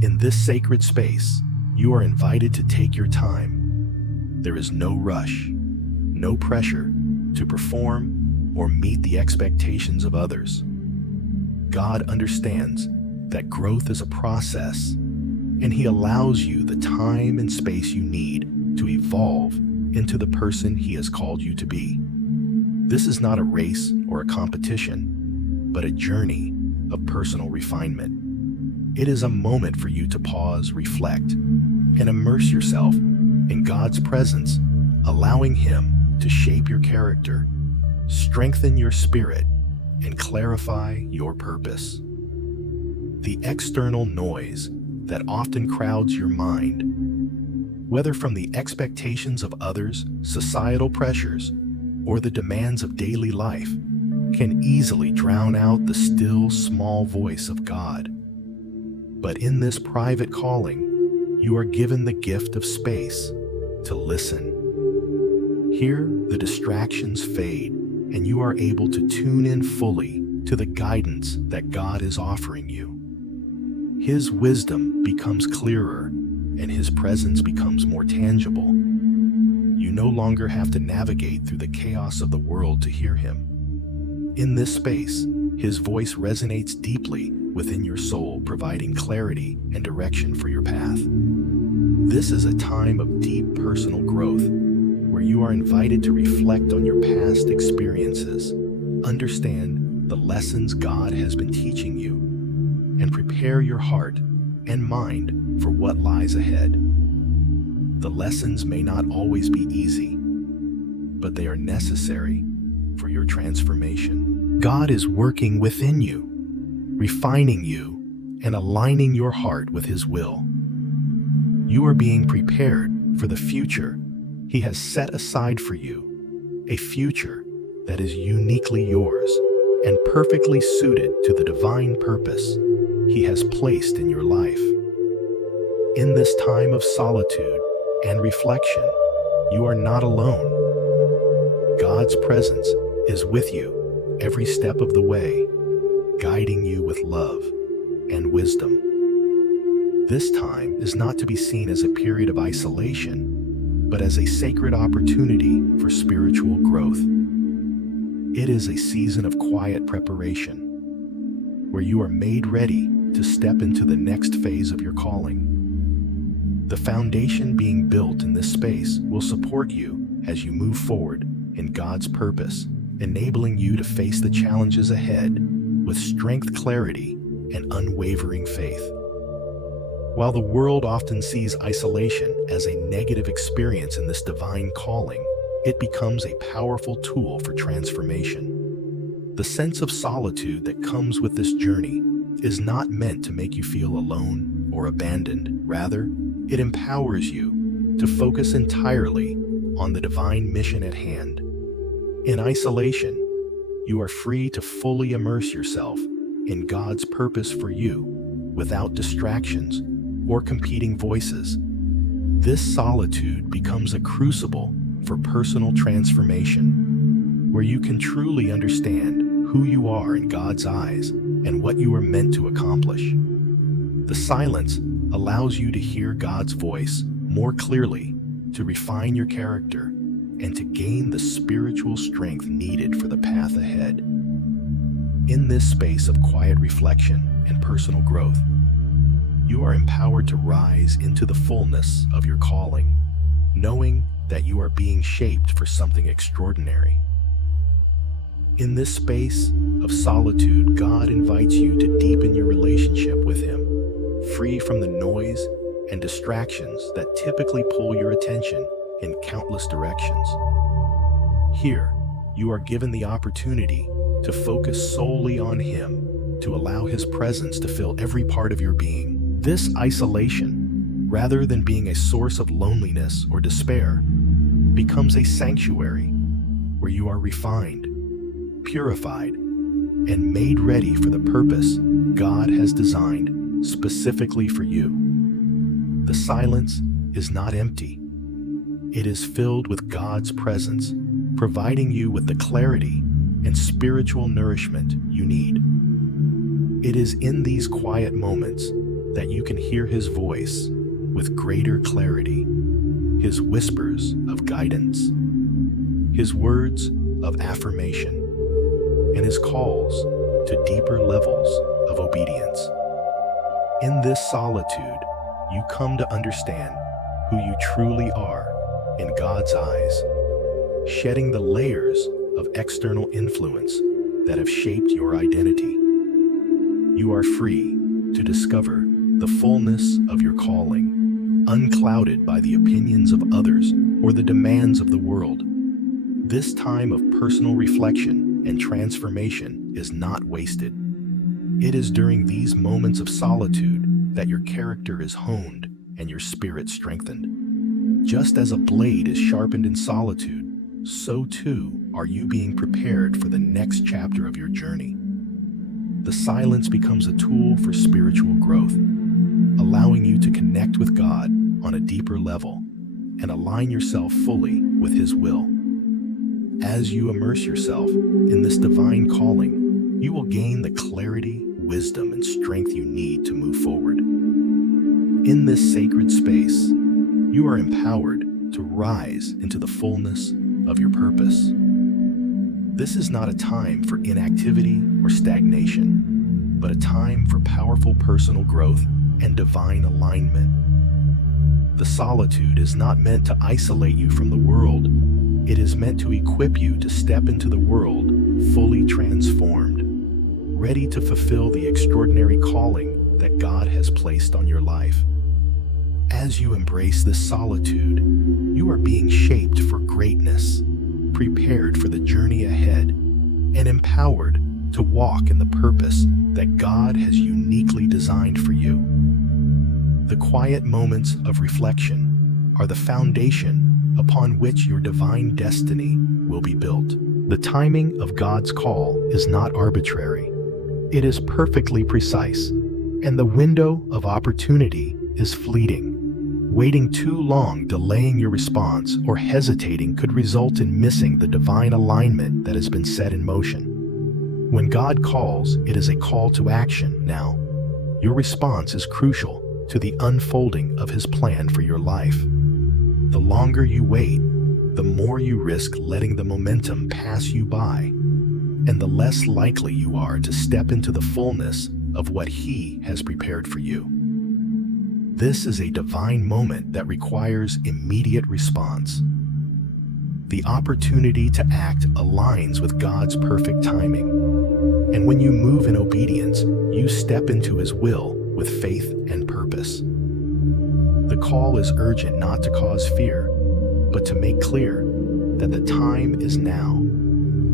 In this sacred space, you are invited to take your time. There is no rush, no pressure to perform or meet the expectations of others. God understands that growth is a process, and He allows you the time and space you need to evolve into the person He has called you to be. This is not a race or a competition, but a journey of personal refinement. It is a moment for you to pause, reflect, and immerse yourself in God's presence, allowing Him to shape your character, strengthen your spirit, and clarify your purpose. The external noise that often crowds your mind, whether from the expectations of others, societal pressures, or the demands of daily life, can easily drown out the still, small voice of God. But in this private calling, you are given the gift of space to listen. Here, the distractions fade, and you are able to tune in fully to the guidance that God is offering you. His wisdom becomes clearer, and His presence becomes more tangible. You no longer have to navigate through the chaos of the world to hear Him. In this space, His voice resonates deeply within your soul, providing clarity and direction for your path. This is a time of deep personal growth, where you are invited to reflect on your past experiences, understand the lessons God has been teaching you, and prepare your heart and mind for what lies ahead. The lessons may not always be easy, but they are necessary for your transformation. God is working within you, refining you, and aligning your heart with His will. You are being prepared for the future He has set aside for you, a future that is uniquely yours and perfectly suited to the divine purpose He has placed in your life. In this time of solitude and reflection, you are not alone. God's presence is with you every step of the way, guiding you with love and wisdom. This time is not to be seen as a period of isolation, but as a sacred opportunity for spiritual growth. It is a season of quiet preparation, where you are made ready to step into the next phase of your calling. The foundation being built in this space will support you as you move forward in God's purpose, enabling you to face the challenges ahead with strength, clarity, and unwavering faith. While the world often sees isolation as a negative experience in this divine calling, it becomes a powerful tool for transformation. The sense of solitude that comes with this journey is not meant to make you feel alone or abandoned. Rather, it empowers you to focus entirely on the divine mission at hand. In isolation, you are free to fully immerse yourself in God's purpose for you without distractions or competing voices. This solitude becomes a crucible for personal transformation, where you can truly understand who you are in God's eyes and what you are meant to accomplish. The silence allows you to hear God's voice more clearly, to refine your character, and to gain the spiritual strength needed for the path ahead. In this space of quiet reflection and personal growth, you are empowered to rise into the fullness of your calling, knowing that you are being shaped for something extraordinary. In this space of solitude, God invites you to deepen your relationship with Him, free from the noise and distractions that typically pull your attention in countless directions. Here, you are given the opportunity to focus solely on Him, to allow His presence to fill every part of your being. This isolation, rather than being a source of loneliness or despair, becomes a sanctuary where you are refined, purified, and made ready for the purpose God has designed specifically for you. The silence is not empty. It is filled with God's presence, providing you with the clarity and spiritual nourishment you need. It is in these quiet moments that you can hear His voice with greater clarity, His whispers of guidance, His words of affirmation, and His calls to deeper levels of obedience. In this solitude, you come to understand who you truly are in God's eyes, shedding the layers of external influence that have shaped your identity. You are free to discover the fullness of your calling, unclouded by the opinions of others or the demands of the world. This time of personal reflection and transformation is not wasted. It is during these moments of solitude that your character is honed and your spirit strengthened. Just as a blade is sharpened in solitude, so too are you being prepared for the next chapter of your journey. The silence becomes a tool for spiritual growth, allowing you to connect with God on a deeper level and align yourself fully with His will. As you immerse yourself in this divine calling, you will gain the clarity, wisdom, and strength you need to move forward. In this sacred space, you are empowered to rise into the fullness of your purpose. This is not a time for inactivity or stagnation, but a time for powerful personal growth and divine alignment. The solitude is not meant to isolate you from the world. It is meant to equip you to step into the world fully transformed, ready to fulfill the extraordinary calling that God has placed on your life. As you embrace this solitude, you are being shaped for greatness, prepared for the journey ahead, and empowered to walk in the purpose that God has uniquely designed for you. The quiet moments of reflection are the foundation upon which your divine destiny will be built. The timing of God's call is not arbitrary. It is perfectly precise, and the window of opportunity is fleeting. Waiting too long, delaying your response, or hesitating could result in missing the divine alignment that has been set in motion. When God calls, it is a call to action now. Your response is crucial to the unfolding of His plan for your life. The longer you wait, the more you risk letting the momentum pass you by. and the less likely you are to step into the fullness of what He has prepared for you. This is a divine moment that requires immediate response. The opportunity to act aligns with God's perfect timing, and when you move in obedience, you step into His will with faith and purpose. The call is urgent not to cause fear, but to make clear that the time is now,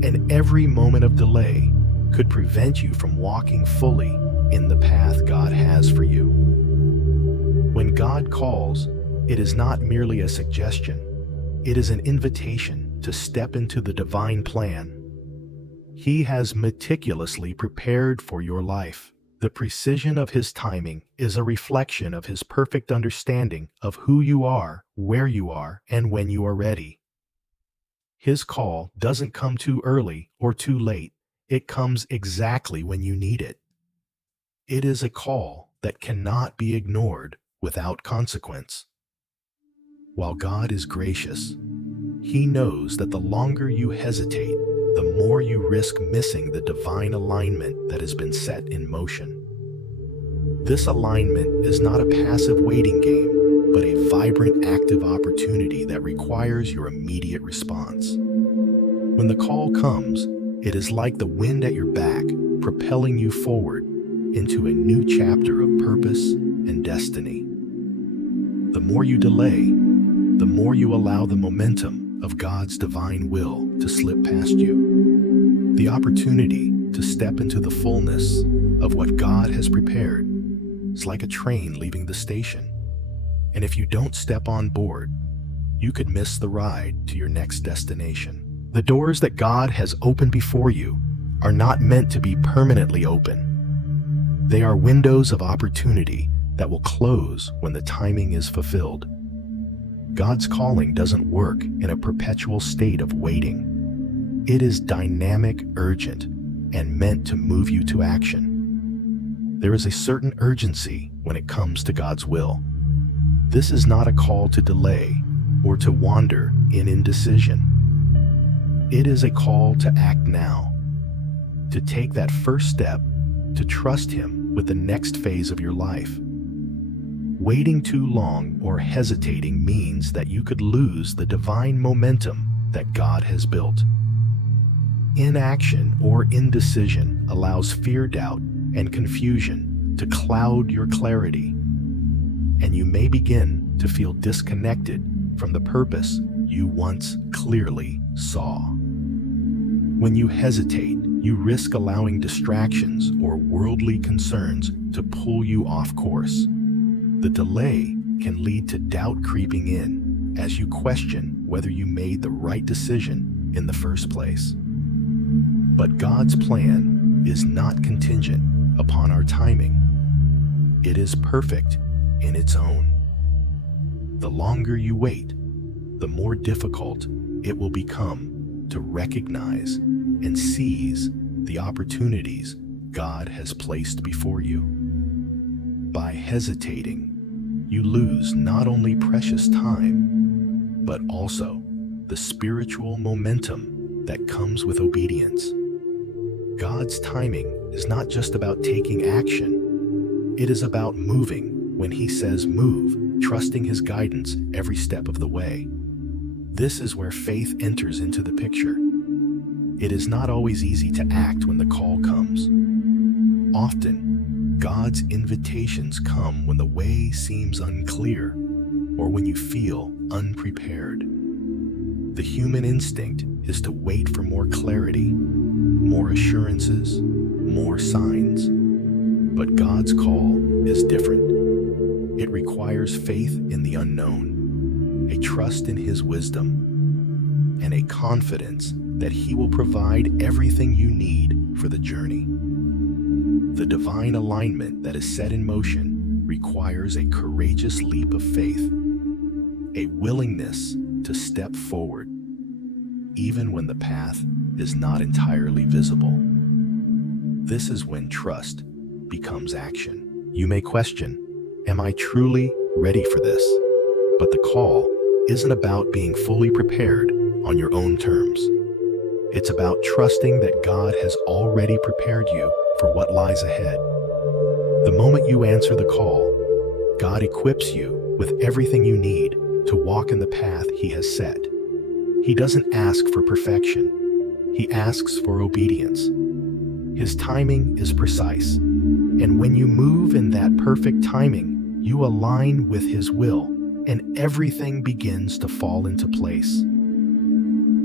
and every moment of delay could prevent you from walking fully in the path God has for you. When God calls, it is not merely a suggestion, it is an invitation to step into the divine plan. He has meticulously prepared for your life. The precision of His timing is a reflection of His perfect understanding of who you are, where you are, and when you are ready. His call doesn't come too early or too late. It comes exactly when you need it. It is a call that cannot be ignored without consequence. While God is gracious, He knows that the longer you hesitate, the more you risk missing the divine alignment that has been set in motion. This alignment is not a passive waiting game, but a vibrant, active opportunity that requires your immediate response. When the call comes, it is like the wind at your back, propelling you forward into a new chapter of purpose and destiny. The more you delay, the more you allow the momentum of God's divine will to slip past you. The opportunity to step into the fullness of what God has prepared is like a train leaving the station. And if you don't step on board, you could miss the ride to your next destination. The doors that God has opened before you are not meant to be permanently open. They are windows of opportunity that will close when the timing is fulfilled. God's calling doesn't work in a perpetual state of waiting. It is dynamic, urgent, and meant to move you to action. There is a certain urgency when it comes to God's will. This is not a call to delay or to wander in indecision. It is a call to act now, to take that first step, to trust Him with the next phase of your life. Waiting too long or hesitating means that you could lose the divine momentum that God has built. Inaction or indecision allows fear, doubt, and confusion to cloud your clarity, and you may begin to feel disconnected from the purpose you once clearly saw. When you hesitate, you risk allowing distractions or worldly concerns to pull you off course. The delay can lead to doubt creeping in as you question whether you made the right decision in the first place. But God's plan is not contingent upon our timing. It is perfect in its own. The longer you wait, the more difficult it will become to recognize and seize the opportunities God has placed before you. By hesitating, you lose not only precious time, but also the spiritual momentum that comes with obedience. God's timing is not just about taking action. It is about moving when He says move, trusting His guidance every step of the way. This is where faith enters into the picture. It is not always easy to act when the call comes. Often, God's invitations come when the way seems unclear or when you feel unprepared. The human instinct is to wait for more clarity, more assurances, more signs. But God's call is different. It requires faith in the unknown, a trust in His wisdom, and a confidence that He will provide everything you need for the journey. The divine alignment that is set in motion requires a courageous leap of faith, a willingness to step forward, even when the path is not entirely visible. This is when trust becomes action. You may question, am I truly ready for this? But the call isn't about being fully prepared on your own terms. It's about trusting that God has already prepared you for what lies ahead. The moment you answer the call, God equips you with everything you need to walk in the path He has set. He doesn't ask for perfection. He asks for obedience. His timing is precise, and when you move in that perfect timing, you align with His will, and everything begins to fall into place.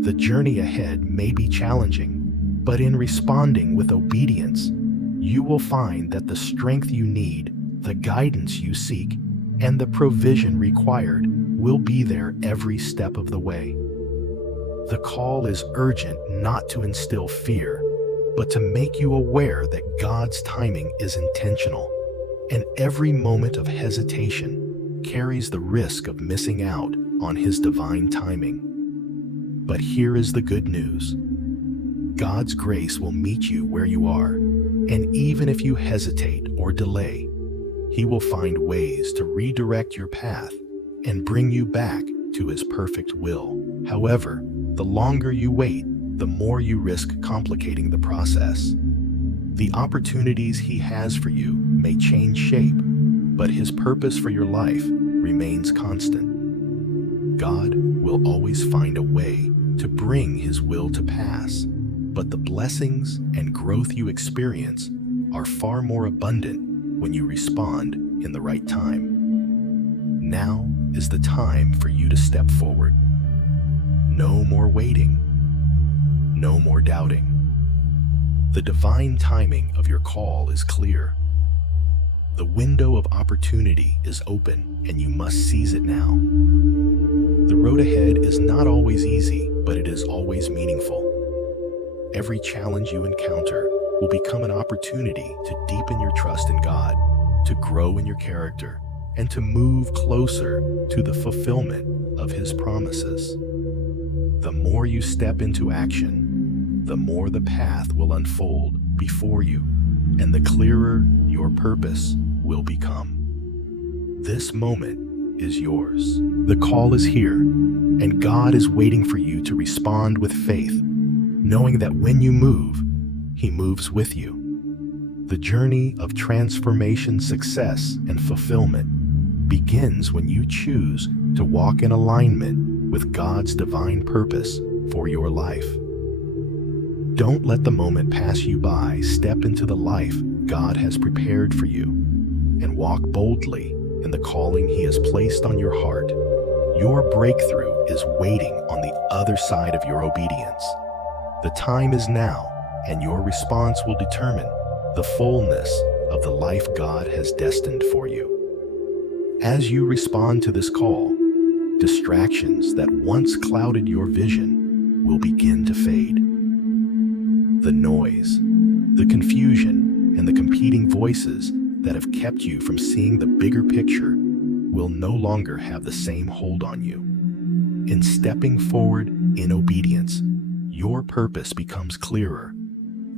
The journey ahead may be challenging, but in responding with obedience, you will find that the strength you need, the guidance you seek, and the provision required will be there every step of the way. The call is urgent not to instill fear, but to make you aware that God's timing is intentional, and every moment of hesitation carries the risk of missing out on His divine timing. But here is the good news. God's grace will meet you where you are, and even if you hesitate or delay, He will find ways to redirect your path and bring you back to His perfect will. However, the longer you wait, the more you risk complicating the process. The opportunities He has for you may change shape, but His purpose for your life remains constant. God will always find a way to bring His will to pass, but the blessings and growth you experience are far more abundant when you respond in the right time. Now is the time for you to step forward. No more waiting. No more doubting. The divine timing of your call is clear. The window of opportunity is open, and you must seize it now. The road ahead is not always easy, but it is always meaningful. Every challenge you encounter will become an opportunity to deepen your trust in God, to grow in your character, and to move closer to the fulfillment of His promises. The more you step into action, the more the path will unfold before you, and the clearer your purpose will become. This moment is yours. The call is here, and God is waiting for you to respond with faith, knowing that when you move, He moves with you. The journey of transformation, success, and fulfillment begins when you choose to walk in alignment with God's divine purpose for your life. Don't let the moment pass you by. Step into the life God has prepared for you and walk boldly in the calling He has placed on your heart. Your breakthrough is waiting on the other side of your obedience. The time is now, and your response will determine the fullness of the life God has destined for you. As you respond to this call, distractions that once clouded your vision will begin to fade. The noise, the confusion, and the competing voices that have kept you from seeing the bigger picture will no longer have the same hold on you. In stepping forward in obedience, your purpose becomes clearer,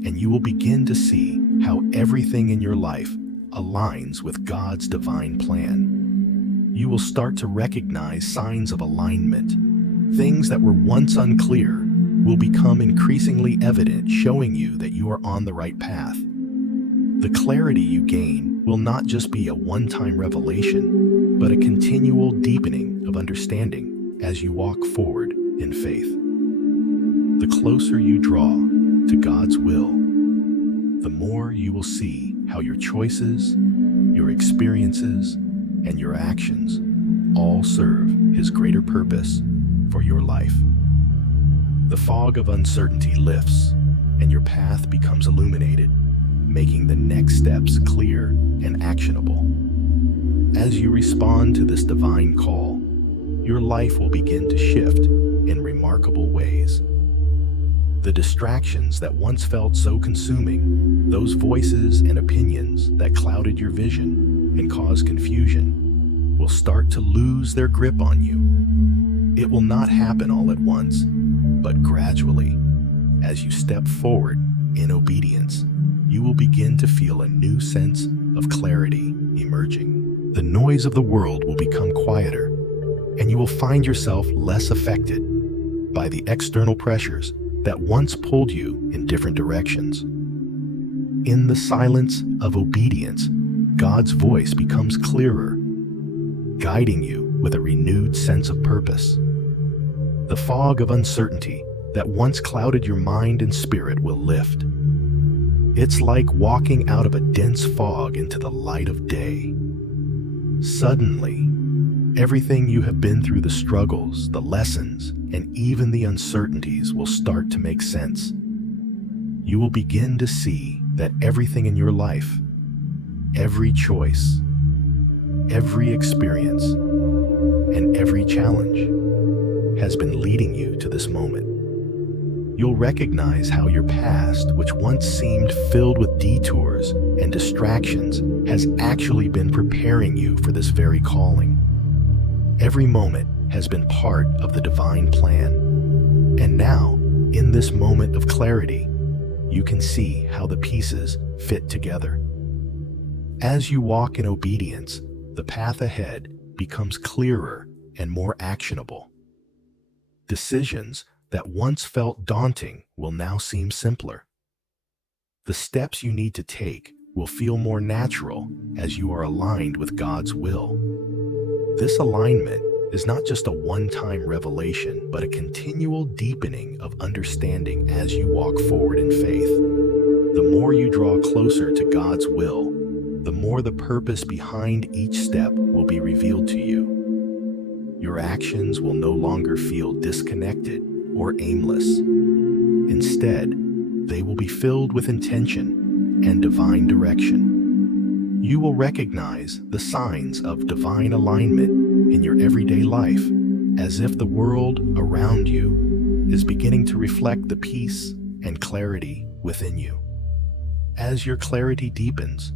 and you will begin to see how everything in your life aligns with God's divine plan. You will start to recognize signs of alignment. Things that were once unclear will become increasingly evident, showing you that you are on the right path. The clarity you gain will not just be a one-time revelation, but a continual deepening of understanding as you walk forward in faith. The closer you draw to God's will, the more you will see how your choices, your experiences, and your actions all serve His greater purpose for your life. The fog of uncertainty lifts, and your path becomes illuminated, making the next steps clear and actionable. As you respond to this divine call, your life will begin to shift in remarkable ways. The distractions that once felt so consuming, those voices and opinions that clouded your vision and caused confusion, will start to lose their grip on you. It will not happen all at once, but gradually. As you step forward in obedience, you will begin to feel a new sense of clarity emerging. The noise of the world will become quieter, and you will find yourself less affected by the external pressures that once pulled you in different directions. In the silence of obedience, God's voice becomes clearer, guiding you with a renewed sense of purpose. The fog of uncertainty that once clouded your mind and spirit will lift. It's like walking out of a dense fog into the light of day. Suddenly, everything you have been through, the struggles, the lessons, and even the uncertainties will start to make sense. You will begin to see that everything in your life, every choice, every experience, and every challenge has been leading you to this moment. You'll recognize how your past, which once seemed filled with detours and distractions, has actually been preparing you for this very calling. Every moment has been part of the divine plan. And now, in this moment of clarity, you can see how the pieces fit together. As you walk in obedience, the path ahead becomes clearer and more actionable. Decisions that once felt daunting will now seem simpler. The steps you need to take will feel more natural as you are aligned with God's will. This alignment is not just a one-time revelation, but a continual deepening of understanding as you walk forward in faith. The more you draw closer to God's will, the more the purpose behind each step will be revealed to you. Your actions will no longer feel disconnected or aimless. Instead, they will be filled with intention and divine direction. You will recognize the signs of divine alignment in your everyday life, as if the world around you is beginning to reflect the peace and clarity within you. As your clarity deepens,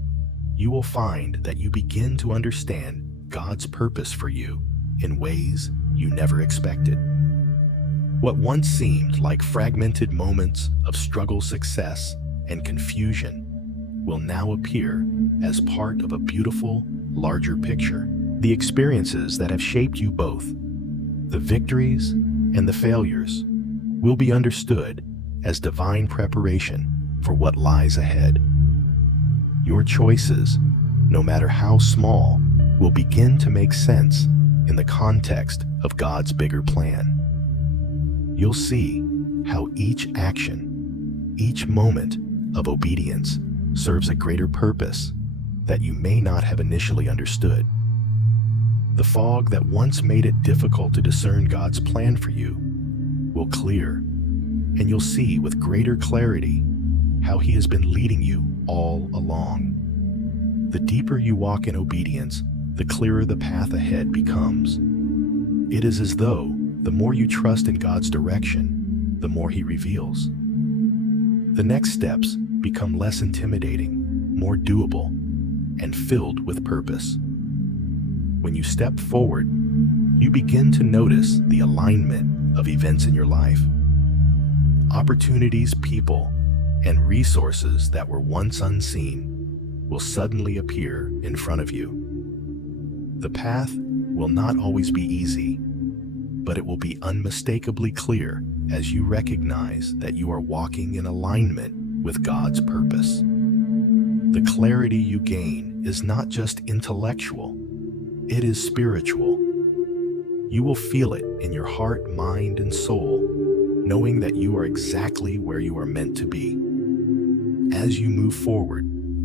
you will find that you begin to understand God's purpose for you in ways you never expected. What once seemed like fragmented moments of struggle, success, and confusion will now appear as part of a beautiful, larger picture. The experiences that have shaped you both, the victories and the failures, will be understood as divine preparation for what lies ahead. Your choices, no matter how small, will begin to make sense in the context of God's bigger plan. You'll see how each action, each moment of obedience serves a greater purpose that you may not have initially understood. The fog that once made it difficult to discern God's plan for you will clear, and you'll see with greater clarity how He has been leading you all along. The deeper you walk in obedience, the clearer the path ahead becomes. It is as though the more you trust in God's direction, the more He reveals. The next steps become less intimidating, more doable, and filled with purpose. When you step forward, you begin to notice the alignment of events in your life. Opportunities, people, and resources that were once unseen will suddenly appear in front of you. The path will not always be easy, but it will be unmistakably clear as you recognize that you are walking in alignment with God's purpose. The clarity you gain is not just intellectual, it is spiritual. You will feel it in your heart, mind, and soul, knowing that you are exactly where you are meant to be. As you move forward,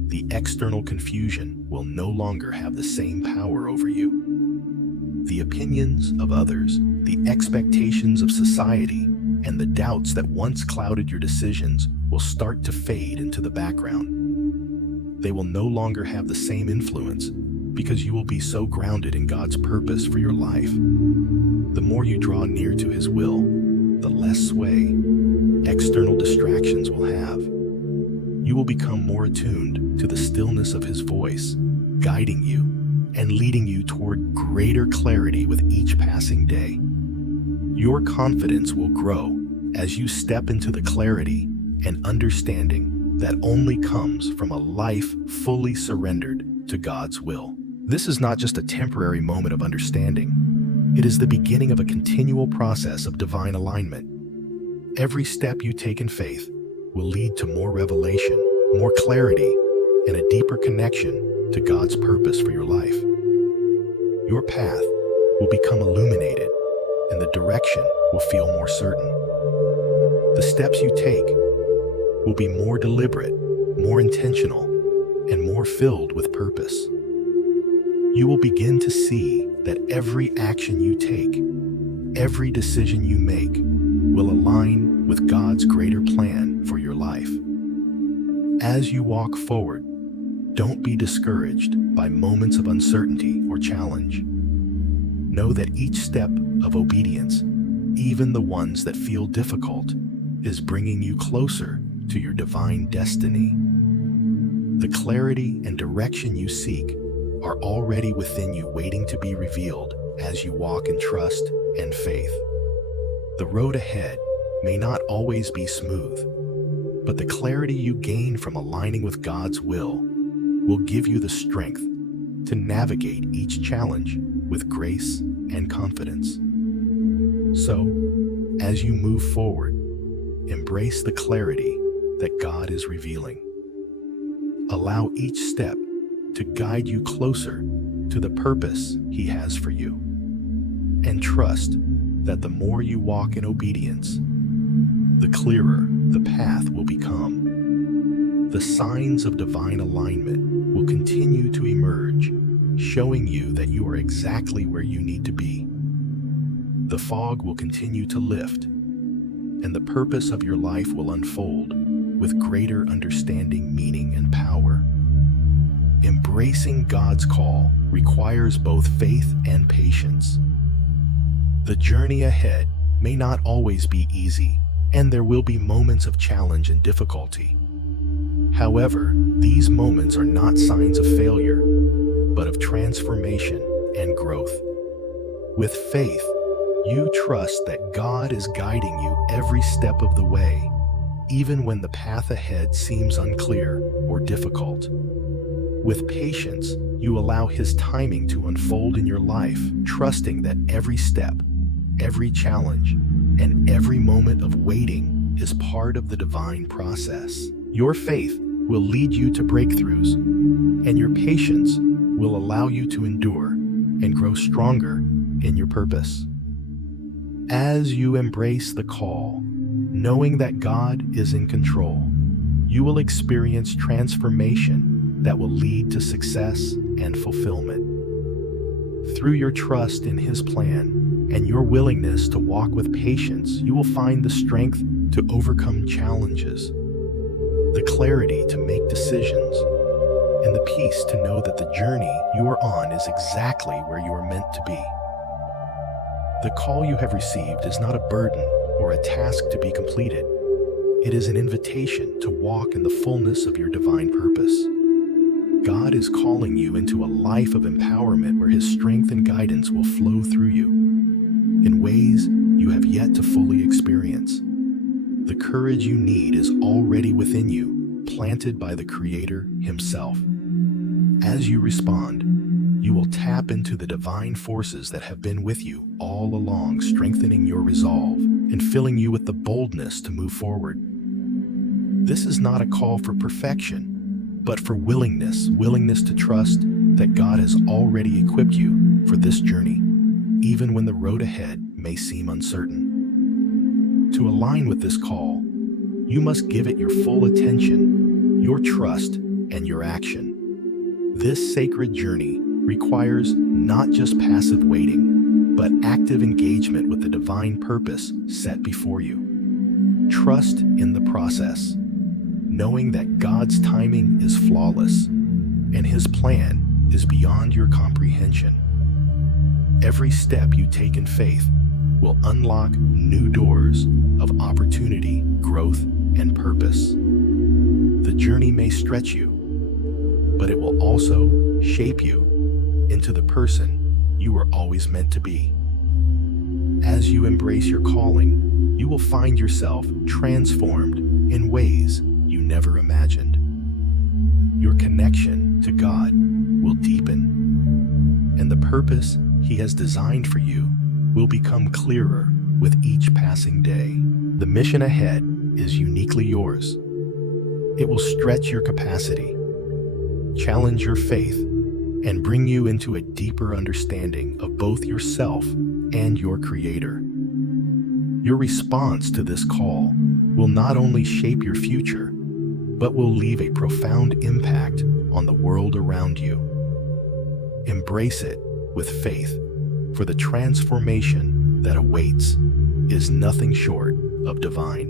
the external confusion will no longer have the same power over you. The opinions of others, the expectations of society, and the doubts that once clouded your decisions will start to fade into the background. They will no longer have the same influence because you will be so grounded in God's purpose for your life. The more you draw near to His will, the less sway external distractions will have. You will become more attuned to the stillness of His voice, guiding you and leading you toward greater clarity with each passing day. Your confidence will grow as you step into the clarity and understanding that only comes from a life fully surrendered to God's will. This is not just a temporary moment of understanding. It is the beginning of a continual process of divine alignment. Every step you take in faith will lead to more revelation, more clarity, and a deeper connection to God's purpose for your life. Your path will become illuminated, and the direction will feel more certain. The steps you take will be more deliberate, more intentional, and more filled with purpose. You will begin to see that every action you take, every decision you make, will align with God's greater plan for your life. As you walk forward, don't be discouraged by moments of uncertainty or challenge. Know that each step of obedience, even the ones that feel difficult, is bringing you closer to your divine destiny. The clarity and direction you seek are already within you, waiting to be revealed as you walk in trust and faith. The road ahead may not always be smooth, but the clarity you gain from aligning with God's will give you the strength to navigate each challenge with grace and confidence. So, as you move forward, embrace the clarity that God is revealing. Allow each step to guide you closer to the purpose He has for you. And trust that the more you walk in obedience, the clearer the path will become. The signs of divine alignment will continue to emerge, showing you that you are exactly where you need to be. The fog will continue to lift, and the purpose of your life will unfold with greater understanding, meaning, and power. Embracing God's call requires both faith and patience. The journey ahead may not always be easy, and there will be moments of challenge and difficulty. However, these moments are not signs of failure, but of transformation and growth. With faith, you trust that God is guiding you every step of the way, even when the path ahead seems unclear or difficult. With patience, you allow His timing to unfold in your life, trusting that every step, every challenge, and every moment of waiting is part of the divine process. Your faith will lead you to breakthroughs, and your patience will allow you to endure and grow stronger in your purpose. As you embrace the call, knowing that God is in control, you will experience transformation that will lead to success and fulfillment. Through your trust in His plan and your willingness to walk with patience, you will find the strength to overcome challenges, the clarity to make decisions, and the peace to know that the journey you are on is exactly where you are meant to be. The call you have received is not a burden or a task to be completed. It is an invitation to walk in the fullness of your divine purpose. God is calling you into a life of empowerment where His strength and guidance will flow through you in ways you have yet to fully experience. The courage you need is already within you, planted by the Creator Himself. As you respond, you will tap into the divine forces that have been with you all along, strengthening your resolve and filling you with the boldness to move forward. This is not a call for perfection, but for willingness to trust that God has already equipped you for this journey, even when the road ahead may seem uncertain. To align with this call, you must give it your full attention, your trust, and your action. This sacred journey requires not just passive waiting, but active engagement with the divine purpose set before you. Trust in the process, knowing that God's timing is flawless and His plan is beyond your comprehension. Every step you take in faith will unlock new doors of opportunity, growth, and purpose. The journey may stretch you, but it will also shape you into the person you were always meant to be. As you embrace your calling, you will find yourself transformed in ways you never imagined. Your connection to God will deepen, and the purpose He has designed for you will become clearer with each passing day. The mission ahead is uniquely yours. It will stretch your capacity, challenge your faith, and bring you into a deeper understanding of both yourself and your Creator. Your response to this call will not only shape your future, but will leave a profound impact on the world around you. Embrace it with faith, for the transformation that awaits is nothing short of divine.